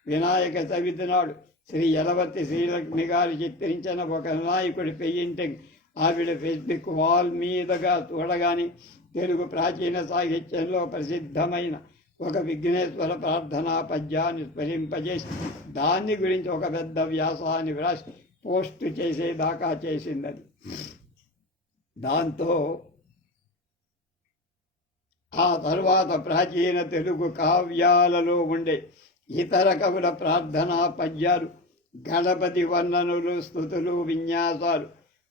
వినాయక చవితి నాడు శ్రీ యలవర్తి శ్రీలక్ష్మి గారు చిత్రించిన ఒక వినాయకుడి పెయింటింగ్ ఆవిడ ఫేస్బుక్ వాల్ మీదుగా చూడగానే తెలుగు ప్రాచీన సాహిత్యంలో ప్రసిద్ధమైన ఒక విఘ్నేశ్వర ప్రార్థనా పద్యాన్ని స్మరింపజేసి దాన్ని గురించి ఒక పెద్ద వ్యాసాన్ని వ్రాసి పోస్ట్ చేసేదాకా చేసిందని. దాంతో ఆ తరువాత ప్రాచీన తెలుగు కావ్యాలలో ఉండే ఇతర కవుల ప్రార్థనా పద్యాలు, గణపతి వర్ణనులు, స్తుతులు, విన్యాసాలు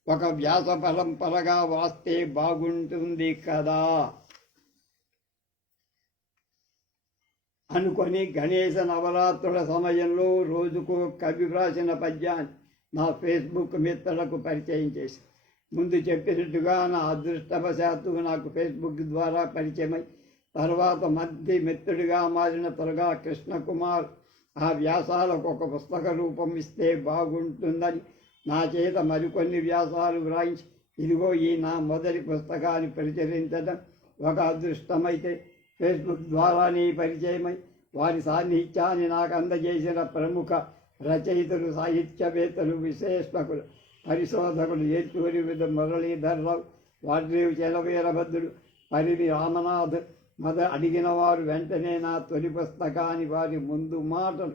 ఒక వ్యాస పరంపరగా వాస్తే బాగుంటుంది కదా అనుకొని గణేశ నవరాత్రుల సమయంలో రోజుకు కవి వ్రాసిన పద్యాన్ని నా ఫేస్బుక్ మిత్రులకు పరిచయం చేసి ముందు చెప్పినట్టుగా నా అదృష్టవశాత్తు నాకు ఫేస్బుక్ ద్వారా పరిచయమై తర్వాత మధ్య మిత్రుడిగా మారిన త్వరగా కృష్ణకుమార్ ఆ వ్యాసాలకు ఒక పుస్తక రూపం ఇస్తే బాగుంటుందని నా చేత మరికొన్ని వ్యాసాలు వ్రాయించి ఇదిగో ఈ నా మొదటి పుస్తకాన్ని ప్రచురించడం ఒక అదృష్టమైతే ఫేస్బుక్ ద్వారానే పరిచయమై వారి సాన్నిధ్యాన్ని నాకు అందజేసిన ప్రముఖ రచయితలు, సాహిత్యవేత్తలు, విశ్లేషకులు, పరిశోధకులు ఏచూరి మురళీధర్రావు, వాడ్రేవు చెలవీరభద్రుడు, పరివి రామనాథ్ అడిగిన వారు వెంటనే నా తొలి పుస్తకాన్ని వారి ముందు మాటలు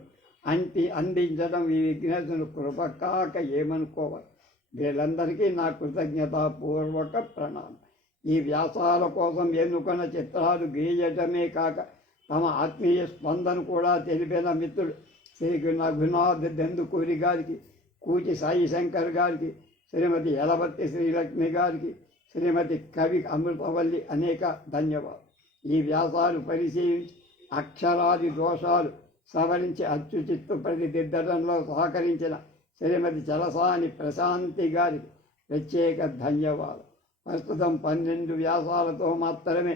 అందించడం ఈ విఘ్నేశ్వరుని కృప కాక ఏమనుకోవాలి. వీళ్ళందరికీ నా కృతజ్ఞతాపూర్వక ప్రణామం. ఈ వ్యాసాల కోసం ఎన్నుకున్న చిత్రాలు గీయటమే కాక తమ ఆత్మీయ స్పందన కూడా తెలిపిన మిత్రులు శ్రీ రఘునాథ్ దెందుకూరి గారికి, కూచి సాయి శంకర్ గారికి, శ్రీమతి యలవర్తి శ్రీలక్ష్మి గారికి, శ్రీమతి కవి అమృతవల్లి అనేక ధన్యవాదాలు. ఈ వ్యాసాలు పరిశీలించి అక్షరాది దోషాలు సవరించి అచ్చుచిత్తు ప్రతిదిద్దడంలో సహకరించిన శ్రీమతి చలసాని ప్రశాంతి గారికి ప్రత్యేక ధన్యవాదాలు. ప్రస్తుతం 12 వ్యాసాలతో మాత్రమే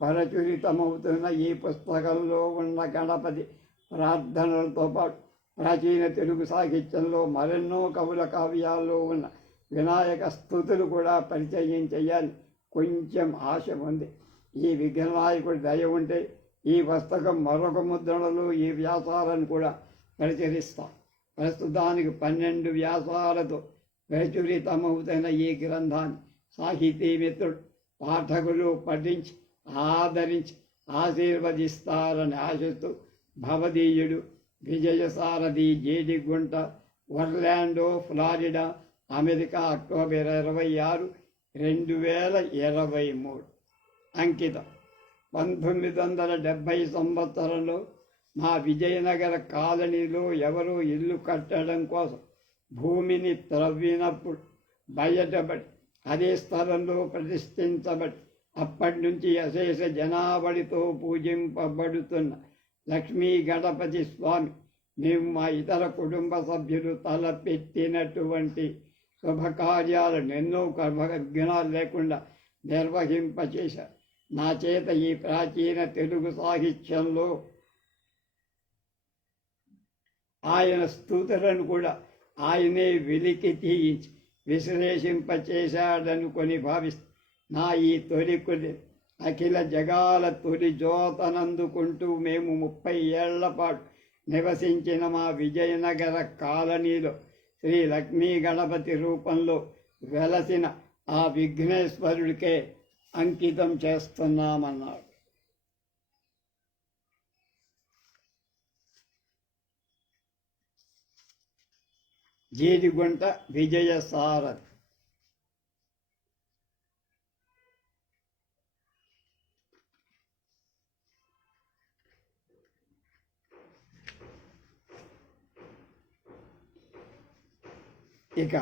ప్రచురితమవుతున్న ఈ పుస్తకంలో ఉన్న గణపతి ప్రార్థనలతో పాటు ప్రాచీన తెలుగు సాహిత్యంలో మరెన్నో కవుల కావ్యాల్లో ఉన్న వినాయక స్తుతులు కూడా పరిచయం చేయాలి కొంచెం ఆశ ఉంది. ఈ విఘ్ననాయకుడి దయ ఉంటే ఈ పుస్తకం మరొక ముద్రణలో ఈ వ్యాసాలను కూడా ప్రచురిస్తాం. ప్రస్తుతానికి 12 వ్యాసాలతో ప్రచురితమవుతున్న ఈ గ్రంథాన్ని సాహితీ మిత్రుడు పాఠకులు పఠించి ఆదరించి ఆశీర్వదిస్తారని ఆశిస్తూ భవదీయుడు Vijayasarathi జేడిగుంట, Orlando, Florida, America, October 26, 2023. అంకితం 1970 సంవత్సరంలో మా విజయనగర కాలనీలో ఎవరో ఇల్లు కట్టడం కోసం భూమిని త్రవ్వినప్పుడు బయటపడి అదే స్థలంలో ప్రతిష్ఠించబడి అప్పటి నుంచి అశేష జనావళితో పూజింపబడుతున్న లక్ష్మీ గణపతి స్వామి మేము మా ఇతర కుటుంబ సభ్యులు తలపెట్టినటువంటి శుభకార్యాలను ఎన్నో విఘ్నాలు లేకుండా నిర్వహింపచేశారు. నా చేత ఈ ప్రాచీన తెలుగు సాహిత్యంలో ఆయన స్తుతులను కూడా ఆయనే వెలికి తీయించి విశ్లేషింపచేశాడనుకొని భావిస్తూ నా ఈ తొలికుడి అఖిల జగాల తొలి జోతనందుకుంటూ మేము 30 ఏళ్ల పాటు నివసించిన మా విజయనగర కాలనీలో శ్రీ లక్ష్మీ గణపతి రూపంలో వెలసిన ఆ విఘ్నేశ్వరుడికే అంకితం చేస్తున్నామన్నాడు. జీడిగుంట విజయసారథి. ఇక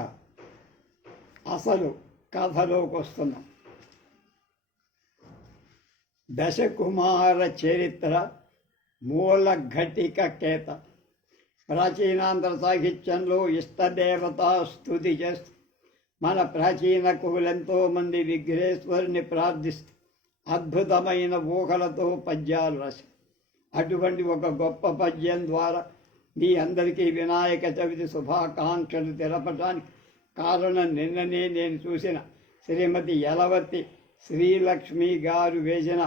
అసలు కథలోకి వస్తున్నాం. దశకుమార చరిత్ర మూల ఘటిక కేత. ప్రాచీనాంధ్ర సాహిత్యంలో ఇష్టదేవతా స్తుతి చేస్తూ మన ప్రాచీన కవులెంతో మంది విఘ్నేశ్వరుని ప్రార్థిస్తూ అద్భుతమైన ఊహలతో పద్యాలు రాశారు. అటువంటి ఒక గొప్ప పద్యం ద్వారా మీ అందరికీ వినాయక చవితి శుభాకాంక్షలు తెలపడానికి కారణం నిన్ననే నేను చూసిన శ్రీమతి యలవర్తి శ్రీలక్ష్మి గారు వేసిన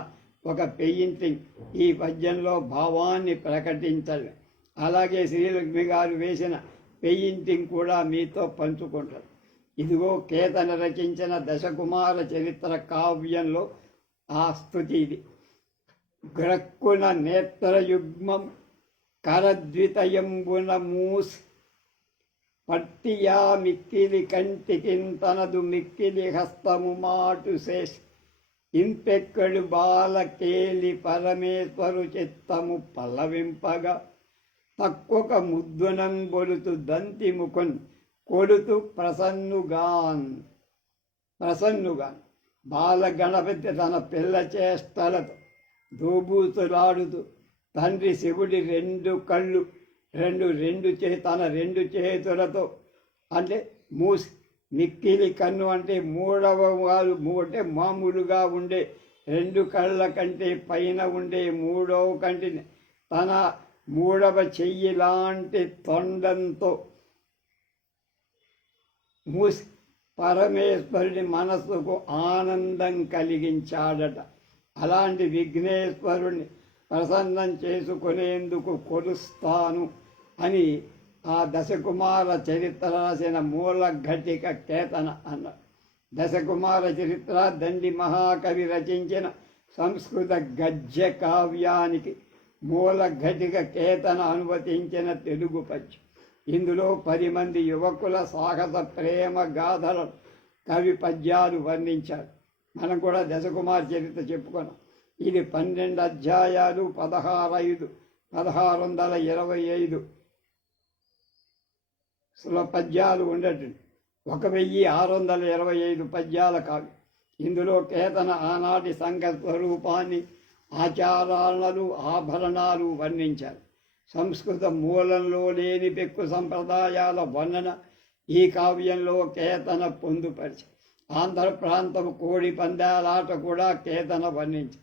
ఒక పెయింటింగ్ ఈ పద్యంలో భావాన్ని ప్రకటించాలి. అలాగే శ్రీలక్ష్మి గారు వేసిన పెయింటింగ్ కూడా మీతో పంచుకుంటారు. ఇదిగో కేతన రచించిన దశకుమార చరిత్ర కావ్యంలో ఆ స్తుతి ఇది. గ్రక్కున నేత్రయుగ్మం కరద్వితయంబున మూసి పట్టియా మిక్కిలి కంటికింతనదు మిక్కిలి హస్తము మాటు శేషి ఇంపెక్కడు బాలకేలి పరమేశ్వరు చిత్తము పల్లవింపగా తక్కొక ముద్దునం బొలుతు దంతి ముఖన్ కొడుతూ ప్రసన్నుగాన్ బాలగణపతి తన పిల్ల చేష్టలతో దూబూతులాడుతూ తండ్రి శివుడి 2 కళ్ళు తన 2 చేతులతో అంటే మూసి మిక్కిలి కన్ను అంటే మూడవ వారు అంటే మామూలుగా ఉండే 2 కళ్ళ కంటే పైన ఉండే మూడవ కంటిని తన మూడవ చెయ్యి లాంటి తొండంతో మూసి పరమేశ్వరుని మనస్సుకు ఆనందం కలిగించాడట. అలాంటి విఘ్నేశ్వరుణ్ణి ప్రసన్నం చేసుకునేందుకు కొలుస్తాను అని ఆ దశకుమార చరిత్ర రాసిన మూల ఘటిక కేతన అన్నాడు. దశకుమార చరిత్ర దండి మహాకవి రచించిన సంస్కృత గద్య కావ్యానికి మూల ఘటిక కేతన అనువదించిన తెలుగు పద్యం. ఇందులో 10 మంది యువకుల సాహస ప్రేమ గాథలను కవి పద్యాలు వర్ణించారు. మనం కూడా దశకుమార చరిత్ర చెప్పుకున్నాం. ఇది 12 అధ్యాయాలు 1625 పద్యాలు ఉండేటువంటి 1625 పద్యాల కావ్యం. ఇందులో కేతన ఆనాటి సంఘ స్వరూపాన్ని, ఆచారాలను, ఆభరణాలు వర్ణించారు. సంస్కృత మూలంలో లేని పెక్కు సంప్రదాయాల వర్ణన ఈ కావ్యంలో కేతన పొందుపరిచి ఆంధ్ర ప్రాంతం కోడి పందాలాట కూడా కేతన వర్ణించి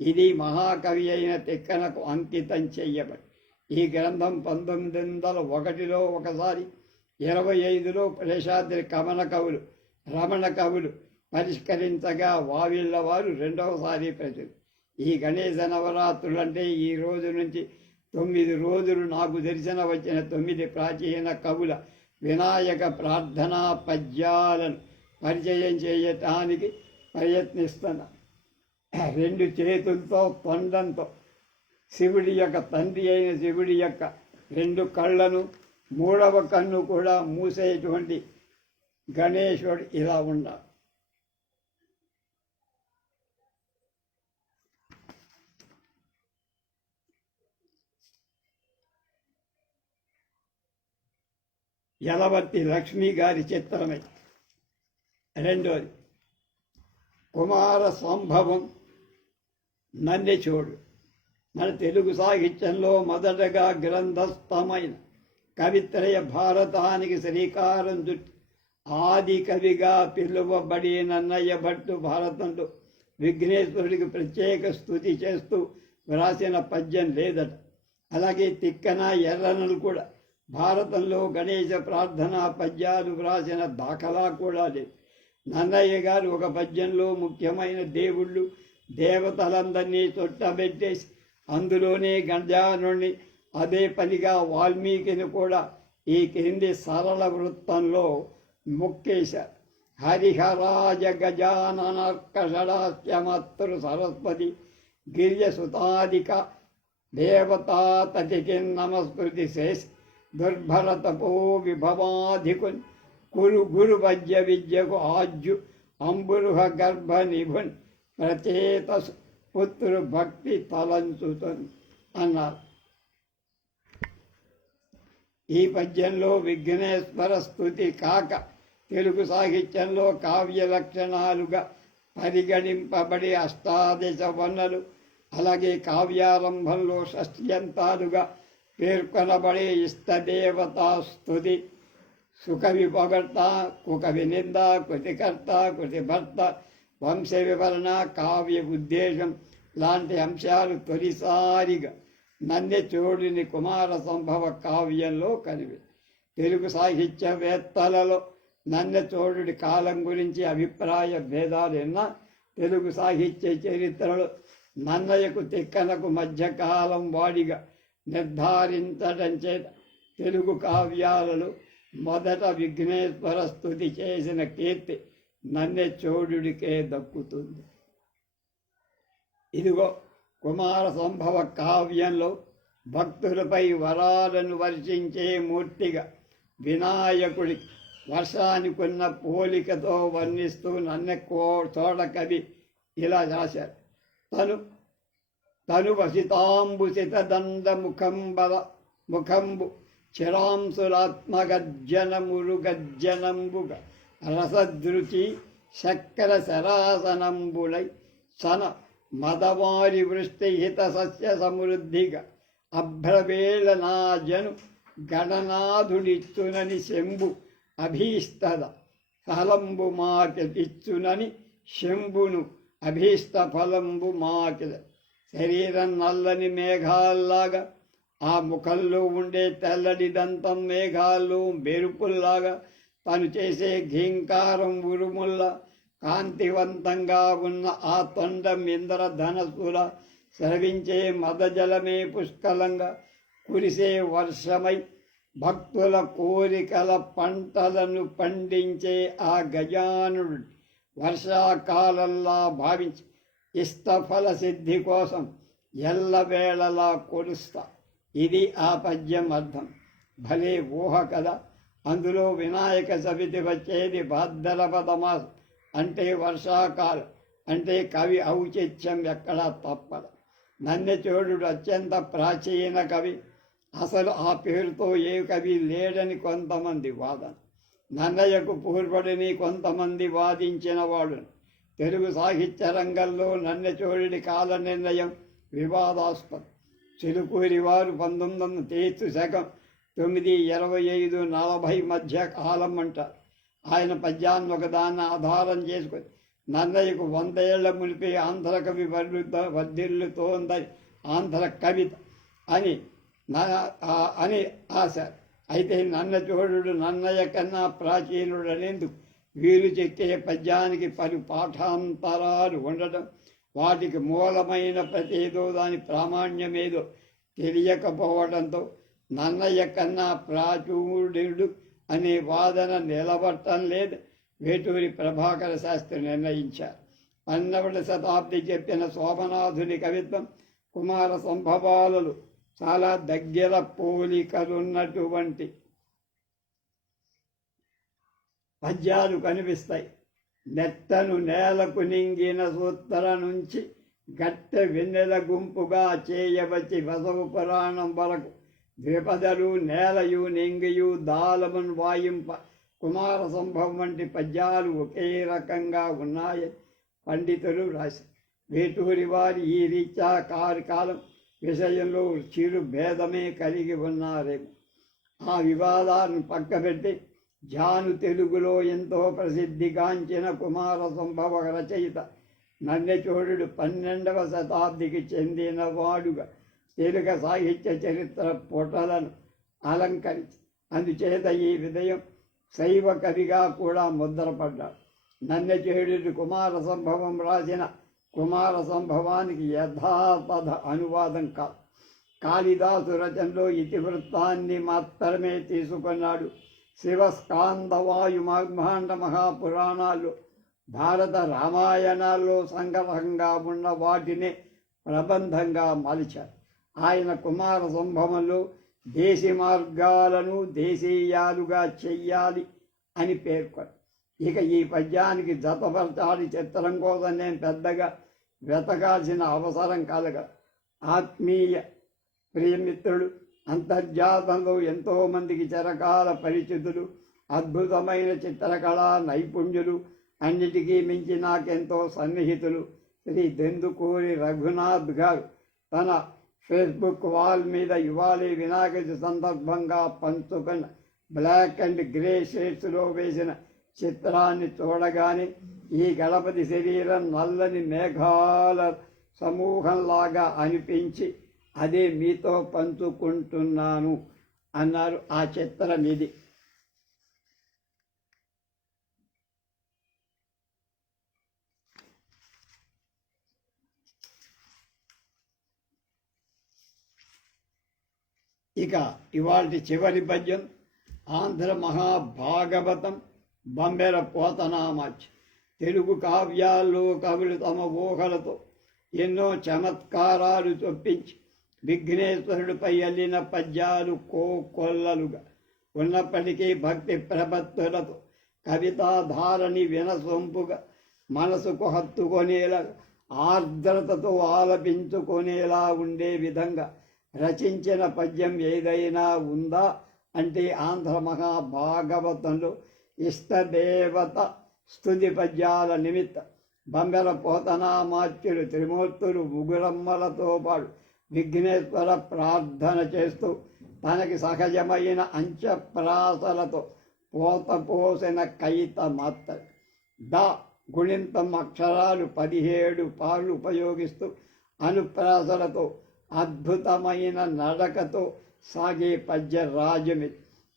ఇది మహాకవి అయిన తిక్కనకు అంకితం చెయ్యబడి ఈ గ్రంథం 1901లో ఒకసారి, 25లో శేషాద్రి కమన కవులు, రమణ కవులు పరిష్కరించగా వావిళ్ళ వారు రెండవసారి ప్రచురు. ఈ గణేశ నవరాత్రులంటే ఈ రోజు నుంచి 9 రోజులు నాకు దర్శన వచ్చిన 9 ప్రాచీన కవుల వినాయక ప్రార్థనా పద్యాలను పరిచయం చేయటానికి ప్రయత్నిస్తున్నా. 2 చేతులతో తొండంతో శివుడి యొక్క తండ్రి అయిన శివుడి యొక్క 2 కళ్ళను, 3వ కన్ను కూడా మూసేటువంటి గణేశుడు ఇలా ఉండాలి. యలవర్తి లక్ష్మి గారి చిత్రమే. 2వది కుమార సంభవం నన్నెచోడు. మన తెలుగు సాహిత్యంలో మొదటగా గ్రంథస్థమైన కవిత్రయ భారతానికి శ్రీకారం చుట్టి ఆది కవిగా పిలువబడి నన్నయ్య భట్టు భారతంలో విఘ్నేశ్వరుడికి ప్రత్యేక స్తుతి చేస్తూ వ్రాసిన పద్యం లేదట. అలాగే తిక్కన ఎర్రనలు కూడా భారతంలో గణేశ ప్రార్థనా పద్యాలు వ్రాసిన దాఖలా కూడా లేదు. నన్నయ్య గారు ఒక పద్యంలో ముఖ్యమైన దేవుళ్ళు, దేవతలందరినీ తొట్టబెట్టేసి అందులోనే గణజానుడిని, అదే పనిగా వాల్మీకిని కూడా ఈ క్రింది సరళ వృత్తంలో మొక్కేశారు. హరిహరాజ గజాననర్కషడాస్యమత్తరు సరస్వతి గిర్యసుతాదిక దేవతాతటికి నమస్కృతి చేసి దుర్భరతపో విభవాధికున్ కురు గురు వజ్య విద్యకు ఆజ్యు అంబురుహ గర్భ నిభున్ ప్రచేత పుత్రు భక్తి తలంచుతుంది అన్నారు. ఈ పద్యంలో విఘ్నేశ్వర స్తుతి కాక తెలుగు సాహిత్యంలో కావ్య లక్షణాలుగా పరిగణింపబడి అష్టాదశ వర్ణలు, అలాగే కావ్యారంభంలో షష్ట్యంతాలుగా పేర్కొనబడే ఇష్టదేవతా స్తుతి, సుకవి పొగడ్త, కుకవి నింద, కృతికర్త, కృతిభర్త, వంశ వివరణ, కావ్య ఉద్దేశం లాంటి అంశాలు తొలిసారిగా నన్నెచోడుని కుమార సంభవ కావ్యంలో కనివి. తెలుగు సాహిత్యవేత్తలలో నన్నెచోడుడి కాలం గురించి అభిప్రాయ భేదాలు ఎన్నా తెలుగు సాహిత్య చరిత్రలో నన్నయ్యకు తిక్కనకు మధ్యకాలం వాడిగా నిర్ధారించడం చేత తెలుగు కావ్యాలలో మొదట విఘ్నేశ్వర స్తుతి చేసిన కీర్తి నన్నెచోడుడికే దక్కుతుంది. ఇదిగో కుమార సంభవ కావ్యంలో భక్తులపై వరాలను వర్షించే మూర్తిగా వినాయకుడి వర్షానికున్న పోలికతో వర్ణిస్తూ నన్నెక్కో చోడ కవి ఇలా రాశారు. తను వసితాంబుసిత దండ ముఖంబు చిరాంసులాత్మగర్జనమురు గర్జనంబుగా రసదృచి చక్ర శరాసనంబులై సన మదవారి వృష్టి హిత సస్య సమృద్ధిగా అభ్రవేళ నా జను గణనాథుడిచ్చునని శంభు అభీష్టద ఫలంబు మాకెతిచ్చునని శంభును అభీష్ట ఫలంబు మాకె. శరీరం నల్లని మేఘాల్లాగా, ఆ ముఖంలో ఉండే తెల్లటి దంతం మేఘాలు మెరుపుల్లాగా, తను చేసే ఘీంకారం ఉరుముల్లా, కాంతివంతంగా ఉన్న ఆ తొండం ఇంద్రధనస్సుల, స్రవించే మదజలమే పుష్కలంగా, కురిసే వర్షమై భక్తుల కోరికల పంటలను పండించే ఆ గజానుడు వర్షాకాలంలా భావించి ఇష్టఫల సిద్ధి కోసం ఎల్లవేళలా కొలుస్తా. ఇది ఆ పద్యం అర్థం. భలే ఊహ కదా. అందులో వినాయక చవితి వచ్చేది భాద్రపద మాసం, అంటే వర్షాకాలం, అంటే కవి ఔచిత్యం ఎక్కడా తప్పదు. నన్నెచోడుడు అత్యంత ప్రాచీన కవి. అసలు ఆ పేరుతో ఏ కవి లేడని కొంతమంది వాదన. నన్నయ్యకు పూర్వడిని కొంతమంది వాదించిన వాడు. తెలుగు సాహిత్య రంగంలో నన్నెచోడుడి కాల నిర్ణయం వివాదాస్పదం. చిలుకూరి వారు 1900 శకం 925-40 మధ్య కాలం అంటారు. ఆయన పద్యాన్ని ఒకదాన్ని ఆధారం చేసుకొని నన్నయ్యకు 100 ఏళ్ల మునిపే ఆంధ్ర కవి వర్ధిల్లుతోందని ఆంధ్ర కవిత అని ఆశ. అయితే నన్నచోడుడు నన్నయ్య కన్నా ప్రాచీనుడు అనేందుకు వీరు చెక్కే పద్యానికి పలు పాఠాంతరాలు ఉండటం, వాటికి మూలమైన ప్రతిదో దాని ప్రామాణ్యమేదో తెలియకపోవడంతో నన్నయ్య కన్నా ప్రాచూర్యుడు అనే వాదన నిలబట్టం లేదు. వేటూరి ప్రభాకర శాస్త్రి నిర్ణయించారు. 12వ శతాబ్ది చెప్పిన శోభనాథుని కవిత్వం, కుమార సంభవాలలో చాలా దగ్గర పోలికలున్నటువంటి పద్యాలు కనిపిస్తాయి. నెట్టను నేలకు నింగిన సూత్తర నుంచి గట్టె వెన్నెల గుంపుగా చేయవచ్చి వసవు పురాణం వరకు ద్విపదలు నేలయు నింగియు దాలమును వాయింప కుమార సంభవం వంటి పద్యాలు ఒకే రకంగా ఉన్నాయని పండితులు రాశారు. వేటూరి వారి ఈ రీత్యా కాలం విషయంలో చిరు భేదమే కలిగి ఉన్నారేమో. ఆ వివాదాలను పక్కబెట్టి జాను తెలుగులో ఎంతో ప్రసిద్ధిగాంచిన కుమార సంభవ రచయిత నన్నెచోడుడు 12వ శతాబ్దికి చెందినవాడుగా తెలుగు సాహిత్య చరిత్ర పుటలను అలంకరించి, అందుచేత ఈ విధయం శైవ కవిగా కూడా ముద్రపడ్డాడు. నన్నెచోడుడు కుమార సంభవం రాసిన కుమార సంభవానికి యథాతథ అనువాదం కాదు. కాళిదాసు రచనలో ఇతివృత్తాన్ని మాత్రమే తీసుకున్నాడు. శివస్కాందవాయు బ్రహ్మాండ మహాపురాణాల్లో, భారత రామాయణాల్లో సంగ్రహంగా ఉన్న వాటినే ప్రబంధంగా మలిచారు. ఆయన కుమార సంభవంలో దేశీ మార్గాలను దేశీయాలుగా చెయ్యాలి అని పేర్కొన్నారు. ఇక ఈ పద్యానికి జతపరచాలి చిత్రం కోసం నేను పెద్దగా వెతకాల్సిన అవసరం కలగ. ఆత్మీయ ప్రియమిత్రుడు, అంతర్జాతంలో ఎంతోమందికి చిరకాల పరిచితులు, అద్భుతమైన చిత్రకళా నైపుణ్యులు, అన్నిటికీ మించి నాకెంతో సన్నిహితులు శ్రీ దెందుకూరి రఘునాథ్ గారు తన ఫేస్బుక్ వాల్ మీద ఇవాళ వినాయక చవితి సందర్భంగా పంచుకున్న బ్లాక్ అండ్ గ్రే షేడ్స్లో వేసిన చిత్రాన్ని చూడగానే ఈ గణపతి శరీరం నల్లని మేఘాల సమూహంలాగా అనిపించి అదే మీతో పంచుకుంటున్నాను అన్నారు. ఆ చిత్రం ఇది. ఇక ఇవాళ చివరి పద్యం ఆంధ్ర మహాభాగవతం బొంబెర పోతనామాచి. తెలుగు కావ్యాల్లో కవులు తమ ఊహలతో ఎన్నో చమత్కారాలు చొప్పించి విఘ్నేశ్వరుడిపై అల్లిన పద్యాలు కోకొల్లలుగా ఉన్నప్పటికీ భక్తి ప్రపత్తులతో కవితాధారని వినసొంపుగా మనసుకు హత్తుకొనేలా ఆర్ద్రతతో ఆలపించుకునేలా ఉండే విధంగా రచించిన పద్యం ఏదైనా ఉందా అంటే ఆంధ్ర మహాభాగవతంలో ఇష్టదేవత స్తుతి పద్యాల నిమిత్త బొంబెర పోతనామాత్యులు త్రిమూర్తులు ముగురమ్మలతో పాటు విఘ్నేశ్వర ప్రార్థన చేస్తూ తనకి సహజమైన అంచప్రాసలతో పోత పోసిన కయిత మాత్ర ద గుణింతం అక్షరాలు 17 పాలు ఉపయోగిస్తూ అనుప్రాసలతో అద్భుతమైన నడకతో సాగే పద్య రాజమి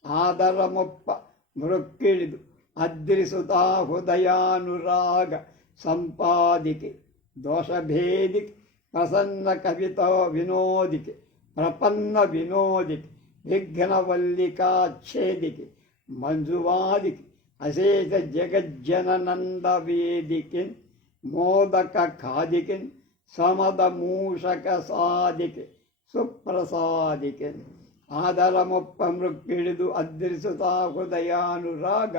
ఆదరమొప్ప మృక్కిళిదు అద్రిసుతా హృదయానురాగ సంపాదికి దోషభేదికి ప్రసన్న కవిత వినోదికి ప్రపన్న వినోదికి విఘ్నవల్లికాచ్ఛేదికి మంజువాదికి అశేష జగజ్జననందవేదికి మోదక ఖాదికి సమద మూషక సాదికి సుప్రసాదికి ఆదరమొప్ప మృక్కిళిదు అద్రిసుతా హృదయానురాగ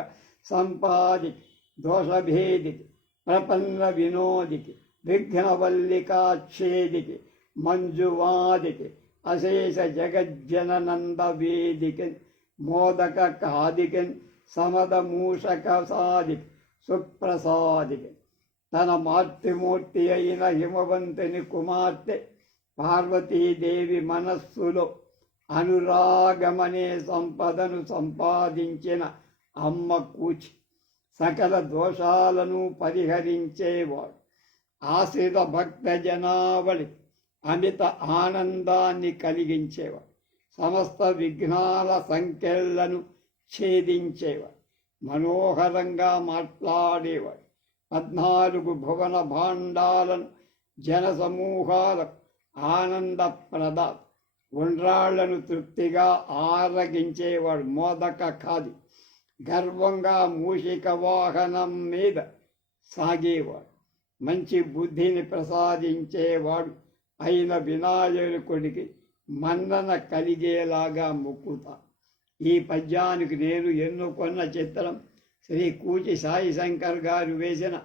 సంపాదికి దోషభేదికి ప్రపన్న వినోదికి విఘ్నవల్లికాచ్ఛేదికి మంజువాదికి అశేష జగజ్జననందవేదికి మోదక ఖాదికి సమద మూషక సాదికి సుప్రసాదికి తన మాతృమూర్తి అయిన హిమవంతుని కుమార్తె పార్వతీదేవి మనస్సులో అనురాగమనే సంపదను సంపాదించిన అమ్మ కూచి సకల దోషాలను పరిహరించేవాడు ఆశ్రిత భక్త జనావళి అమిత ఆనందాన్ని కలిగించేవాడు సమస్త విఘ్నాల సంఖ్యలను ఛేదించేవాడు మనోహరంగా మాట్లాడేవాడు 14 భువన భాండాలను జనసమూహాలకు ఆనందప్రద ఉండ్రాళ్లను తృప్తిగా ఆరగించేవాడు మోదక ఖాది గర్వంగా మూషిక వాహనం మీద సాగేవాడు మంచి బుద్ధిని ప్రసాదించేవాడు అయిన వినాయకుడికి మన్నన కలిగేలాగా మొక్కుతా. ఈ పద్యానికి నేను ఎన్నుకొన్న చిత్రం శ్రీ కూచి సాయి శంకర్ గారు వేసిన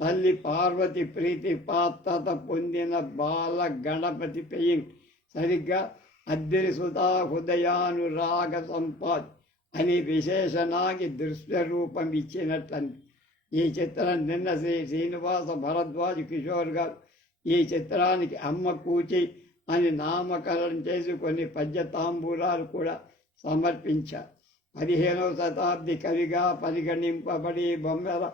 తల్లి పార్వతి ప్రీతి పాత్రత పొందిన బాల గణపతి పెయింట్ సరిగ్గా అద్దిరి సుధా హృదయానురాగ సంపాద్ అని విశేషణానికి దృశ్య రూపం ఇచ్చినట్లని. ఈ చిత్రం నిన్న శ్రీ శ్రీనివాస భరద్వాజ్ కిషోర్ గారు ఈ చిత్రానికి అమ్మ కూచి అని నామకరణం చేసి కొన్ని పద్య తాంబూలాలు కూడా సమర్పించారు. 15వ శతాబ్ది కవిగా పరిగణింపబడి బొమ్మెల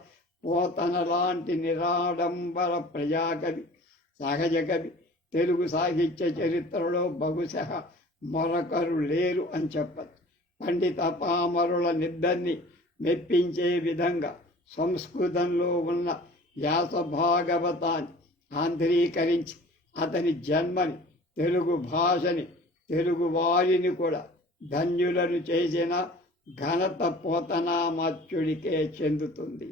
పోతన లాంటి నిరాడంబర ప్రజాకవి సహజ కవి తెలుగు సాహిత్య చరిత్రలో బహుశః మరొకరు లేరు అని చెప్పచ్చు. పండిత పామరుల నిద్దరిని మెప్పించే విధంగా సంస్కృతంలో ఉన్న వ్యాస భాగవతాన్ని ఆంధ్రీకరించి అతని జన్మని తెలుగు భాషని తెలుగు వారిని కూడా ధన్యులను చేసిన ఘనత పోతనామాత్యుడికే చెందుతుంది.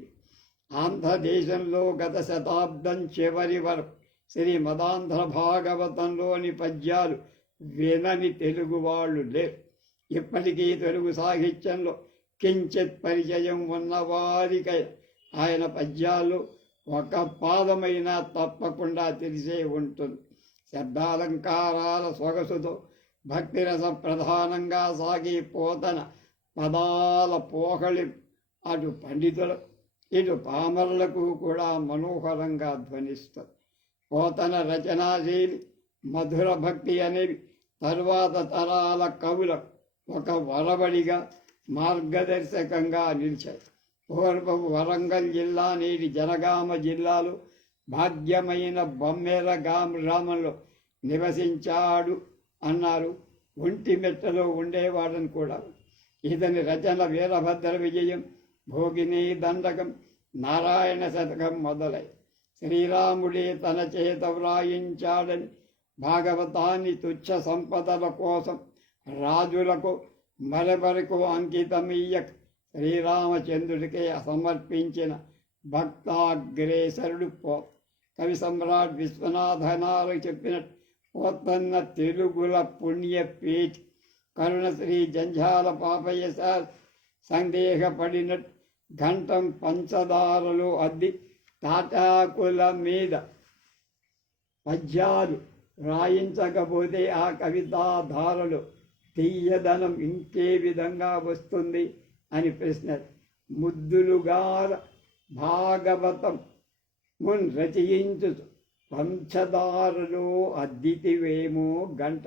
ఆంధ్రదేశంలో గత శతాబ్దం చివరి వరకు శ్రీ మదాంధ్ర భాగవతంలోని పద్యాలు వినని తెలుగు వాళ్ళు లేరు. ఇప్పటికీ తెలుగు సాహిత్యంలో కించిత్ పరిచయం ఉన్నవారికై ఆయన పద్యాలు ఒక పాదమైనా తప్పకుండా తెలిసే ఉంటుంది. శబ్దాలంకారాల సొగసుతో భక్తిరస ప్రధానంగా సాగి పోతన పదాల పోకళి అటు పండితులు ఇటు పామరులకు కూడా మనోహరంగా ధ్వనిస్తుంది. పోతన రచనాశైలి మధుర భక్తి అనేవి తరువాత తరాల కవులకు ఒక వరబడిగా మార్గదర్శకంగా నిలిచాయి. పూర్వపు వరంగల్ జిల్లా నేటి జనగామ జిల్లాలో భాగ్యమైన బొమ్మెర గ్రామంలో నివసించాడు అన్నారు. ఒంటిమెట్టలో ఉండేవాడని కూడా. ఇతని రచన వీరభద్ర విజయం, భోగిని దండకం, నారాయణ శతకం మొదలై శ్రీరాముడే తన చేత వ్రాయించాడని భాగవతాన్ని తుచ్చ సంపదల కోసం రాజులకు మరెవరకు అంకితమీయక శ్రీరామచంద్రుడికే సమర్పించిన భక్తాగ్రేసరుడు కవి సమ్రాట్ విశ్వనాథనాలు చెప్పినట్టు పోతన్న తెలుగుల పుణ్యపీఠి కరుణశ్రీ జంఝాల పాపయ్య సార్ సందేహపడినట్టు ఘంటం పంచదారలు అద్ది తాటాకుల మీద పద్యాలు రాయించకపోతే ఆ కవితాధారలు తీయదనం ఇంకే విధంగా వస్తుంది అని ప్రశ్న. ముద్దులుగార భాగవతం మున్ రచయించు పంచదారలో అద్దితివేమో గంట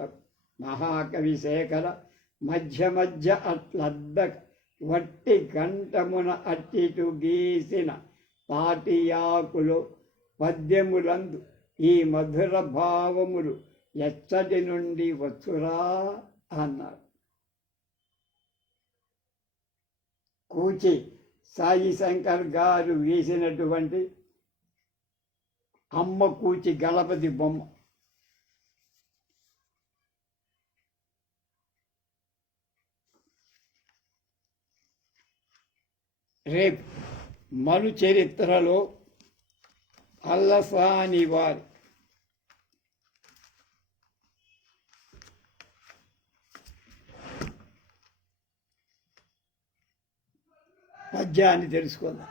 మహాకవి శేఖర మధ్య మధ్య అట్లద్దక వట్టి గంటమున అట్టిటు గీసిన పాటియాకులు పద్యములందు ఈ మధుర భావములు ఎచ్చటి నుండి వచ్చురా అన్నారు. కూచి సాయి శంకర్ గారు వేసినటువంటి అమ్మ కూచి గణపతి బొమ్మ. రేపు మను చరిత్రలో అల్లసాని వారి పద్యాన్ని తెలుసుకుందాం.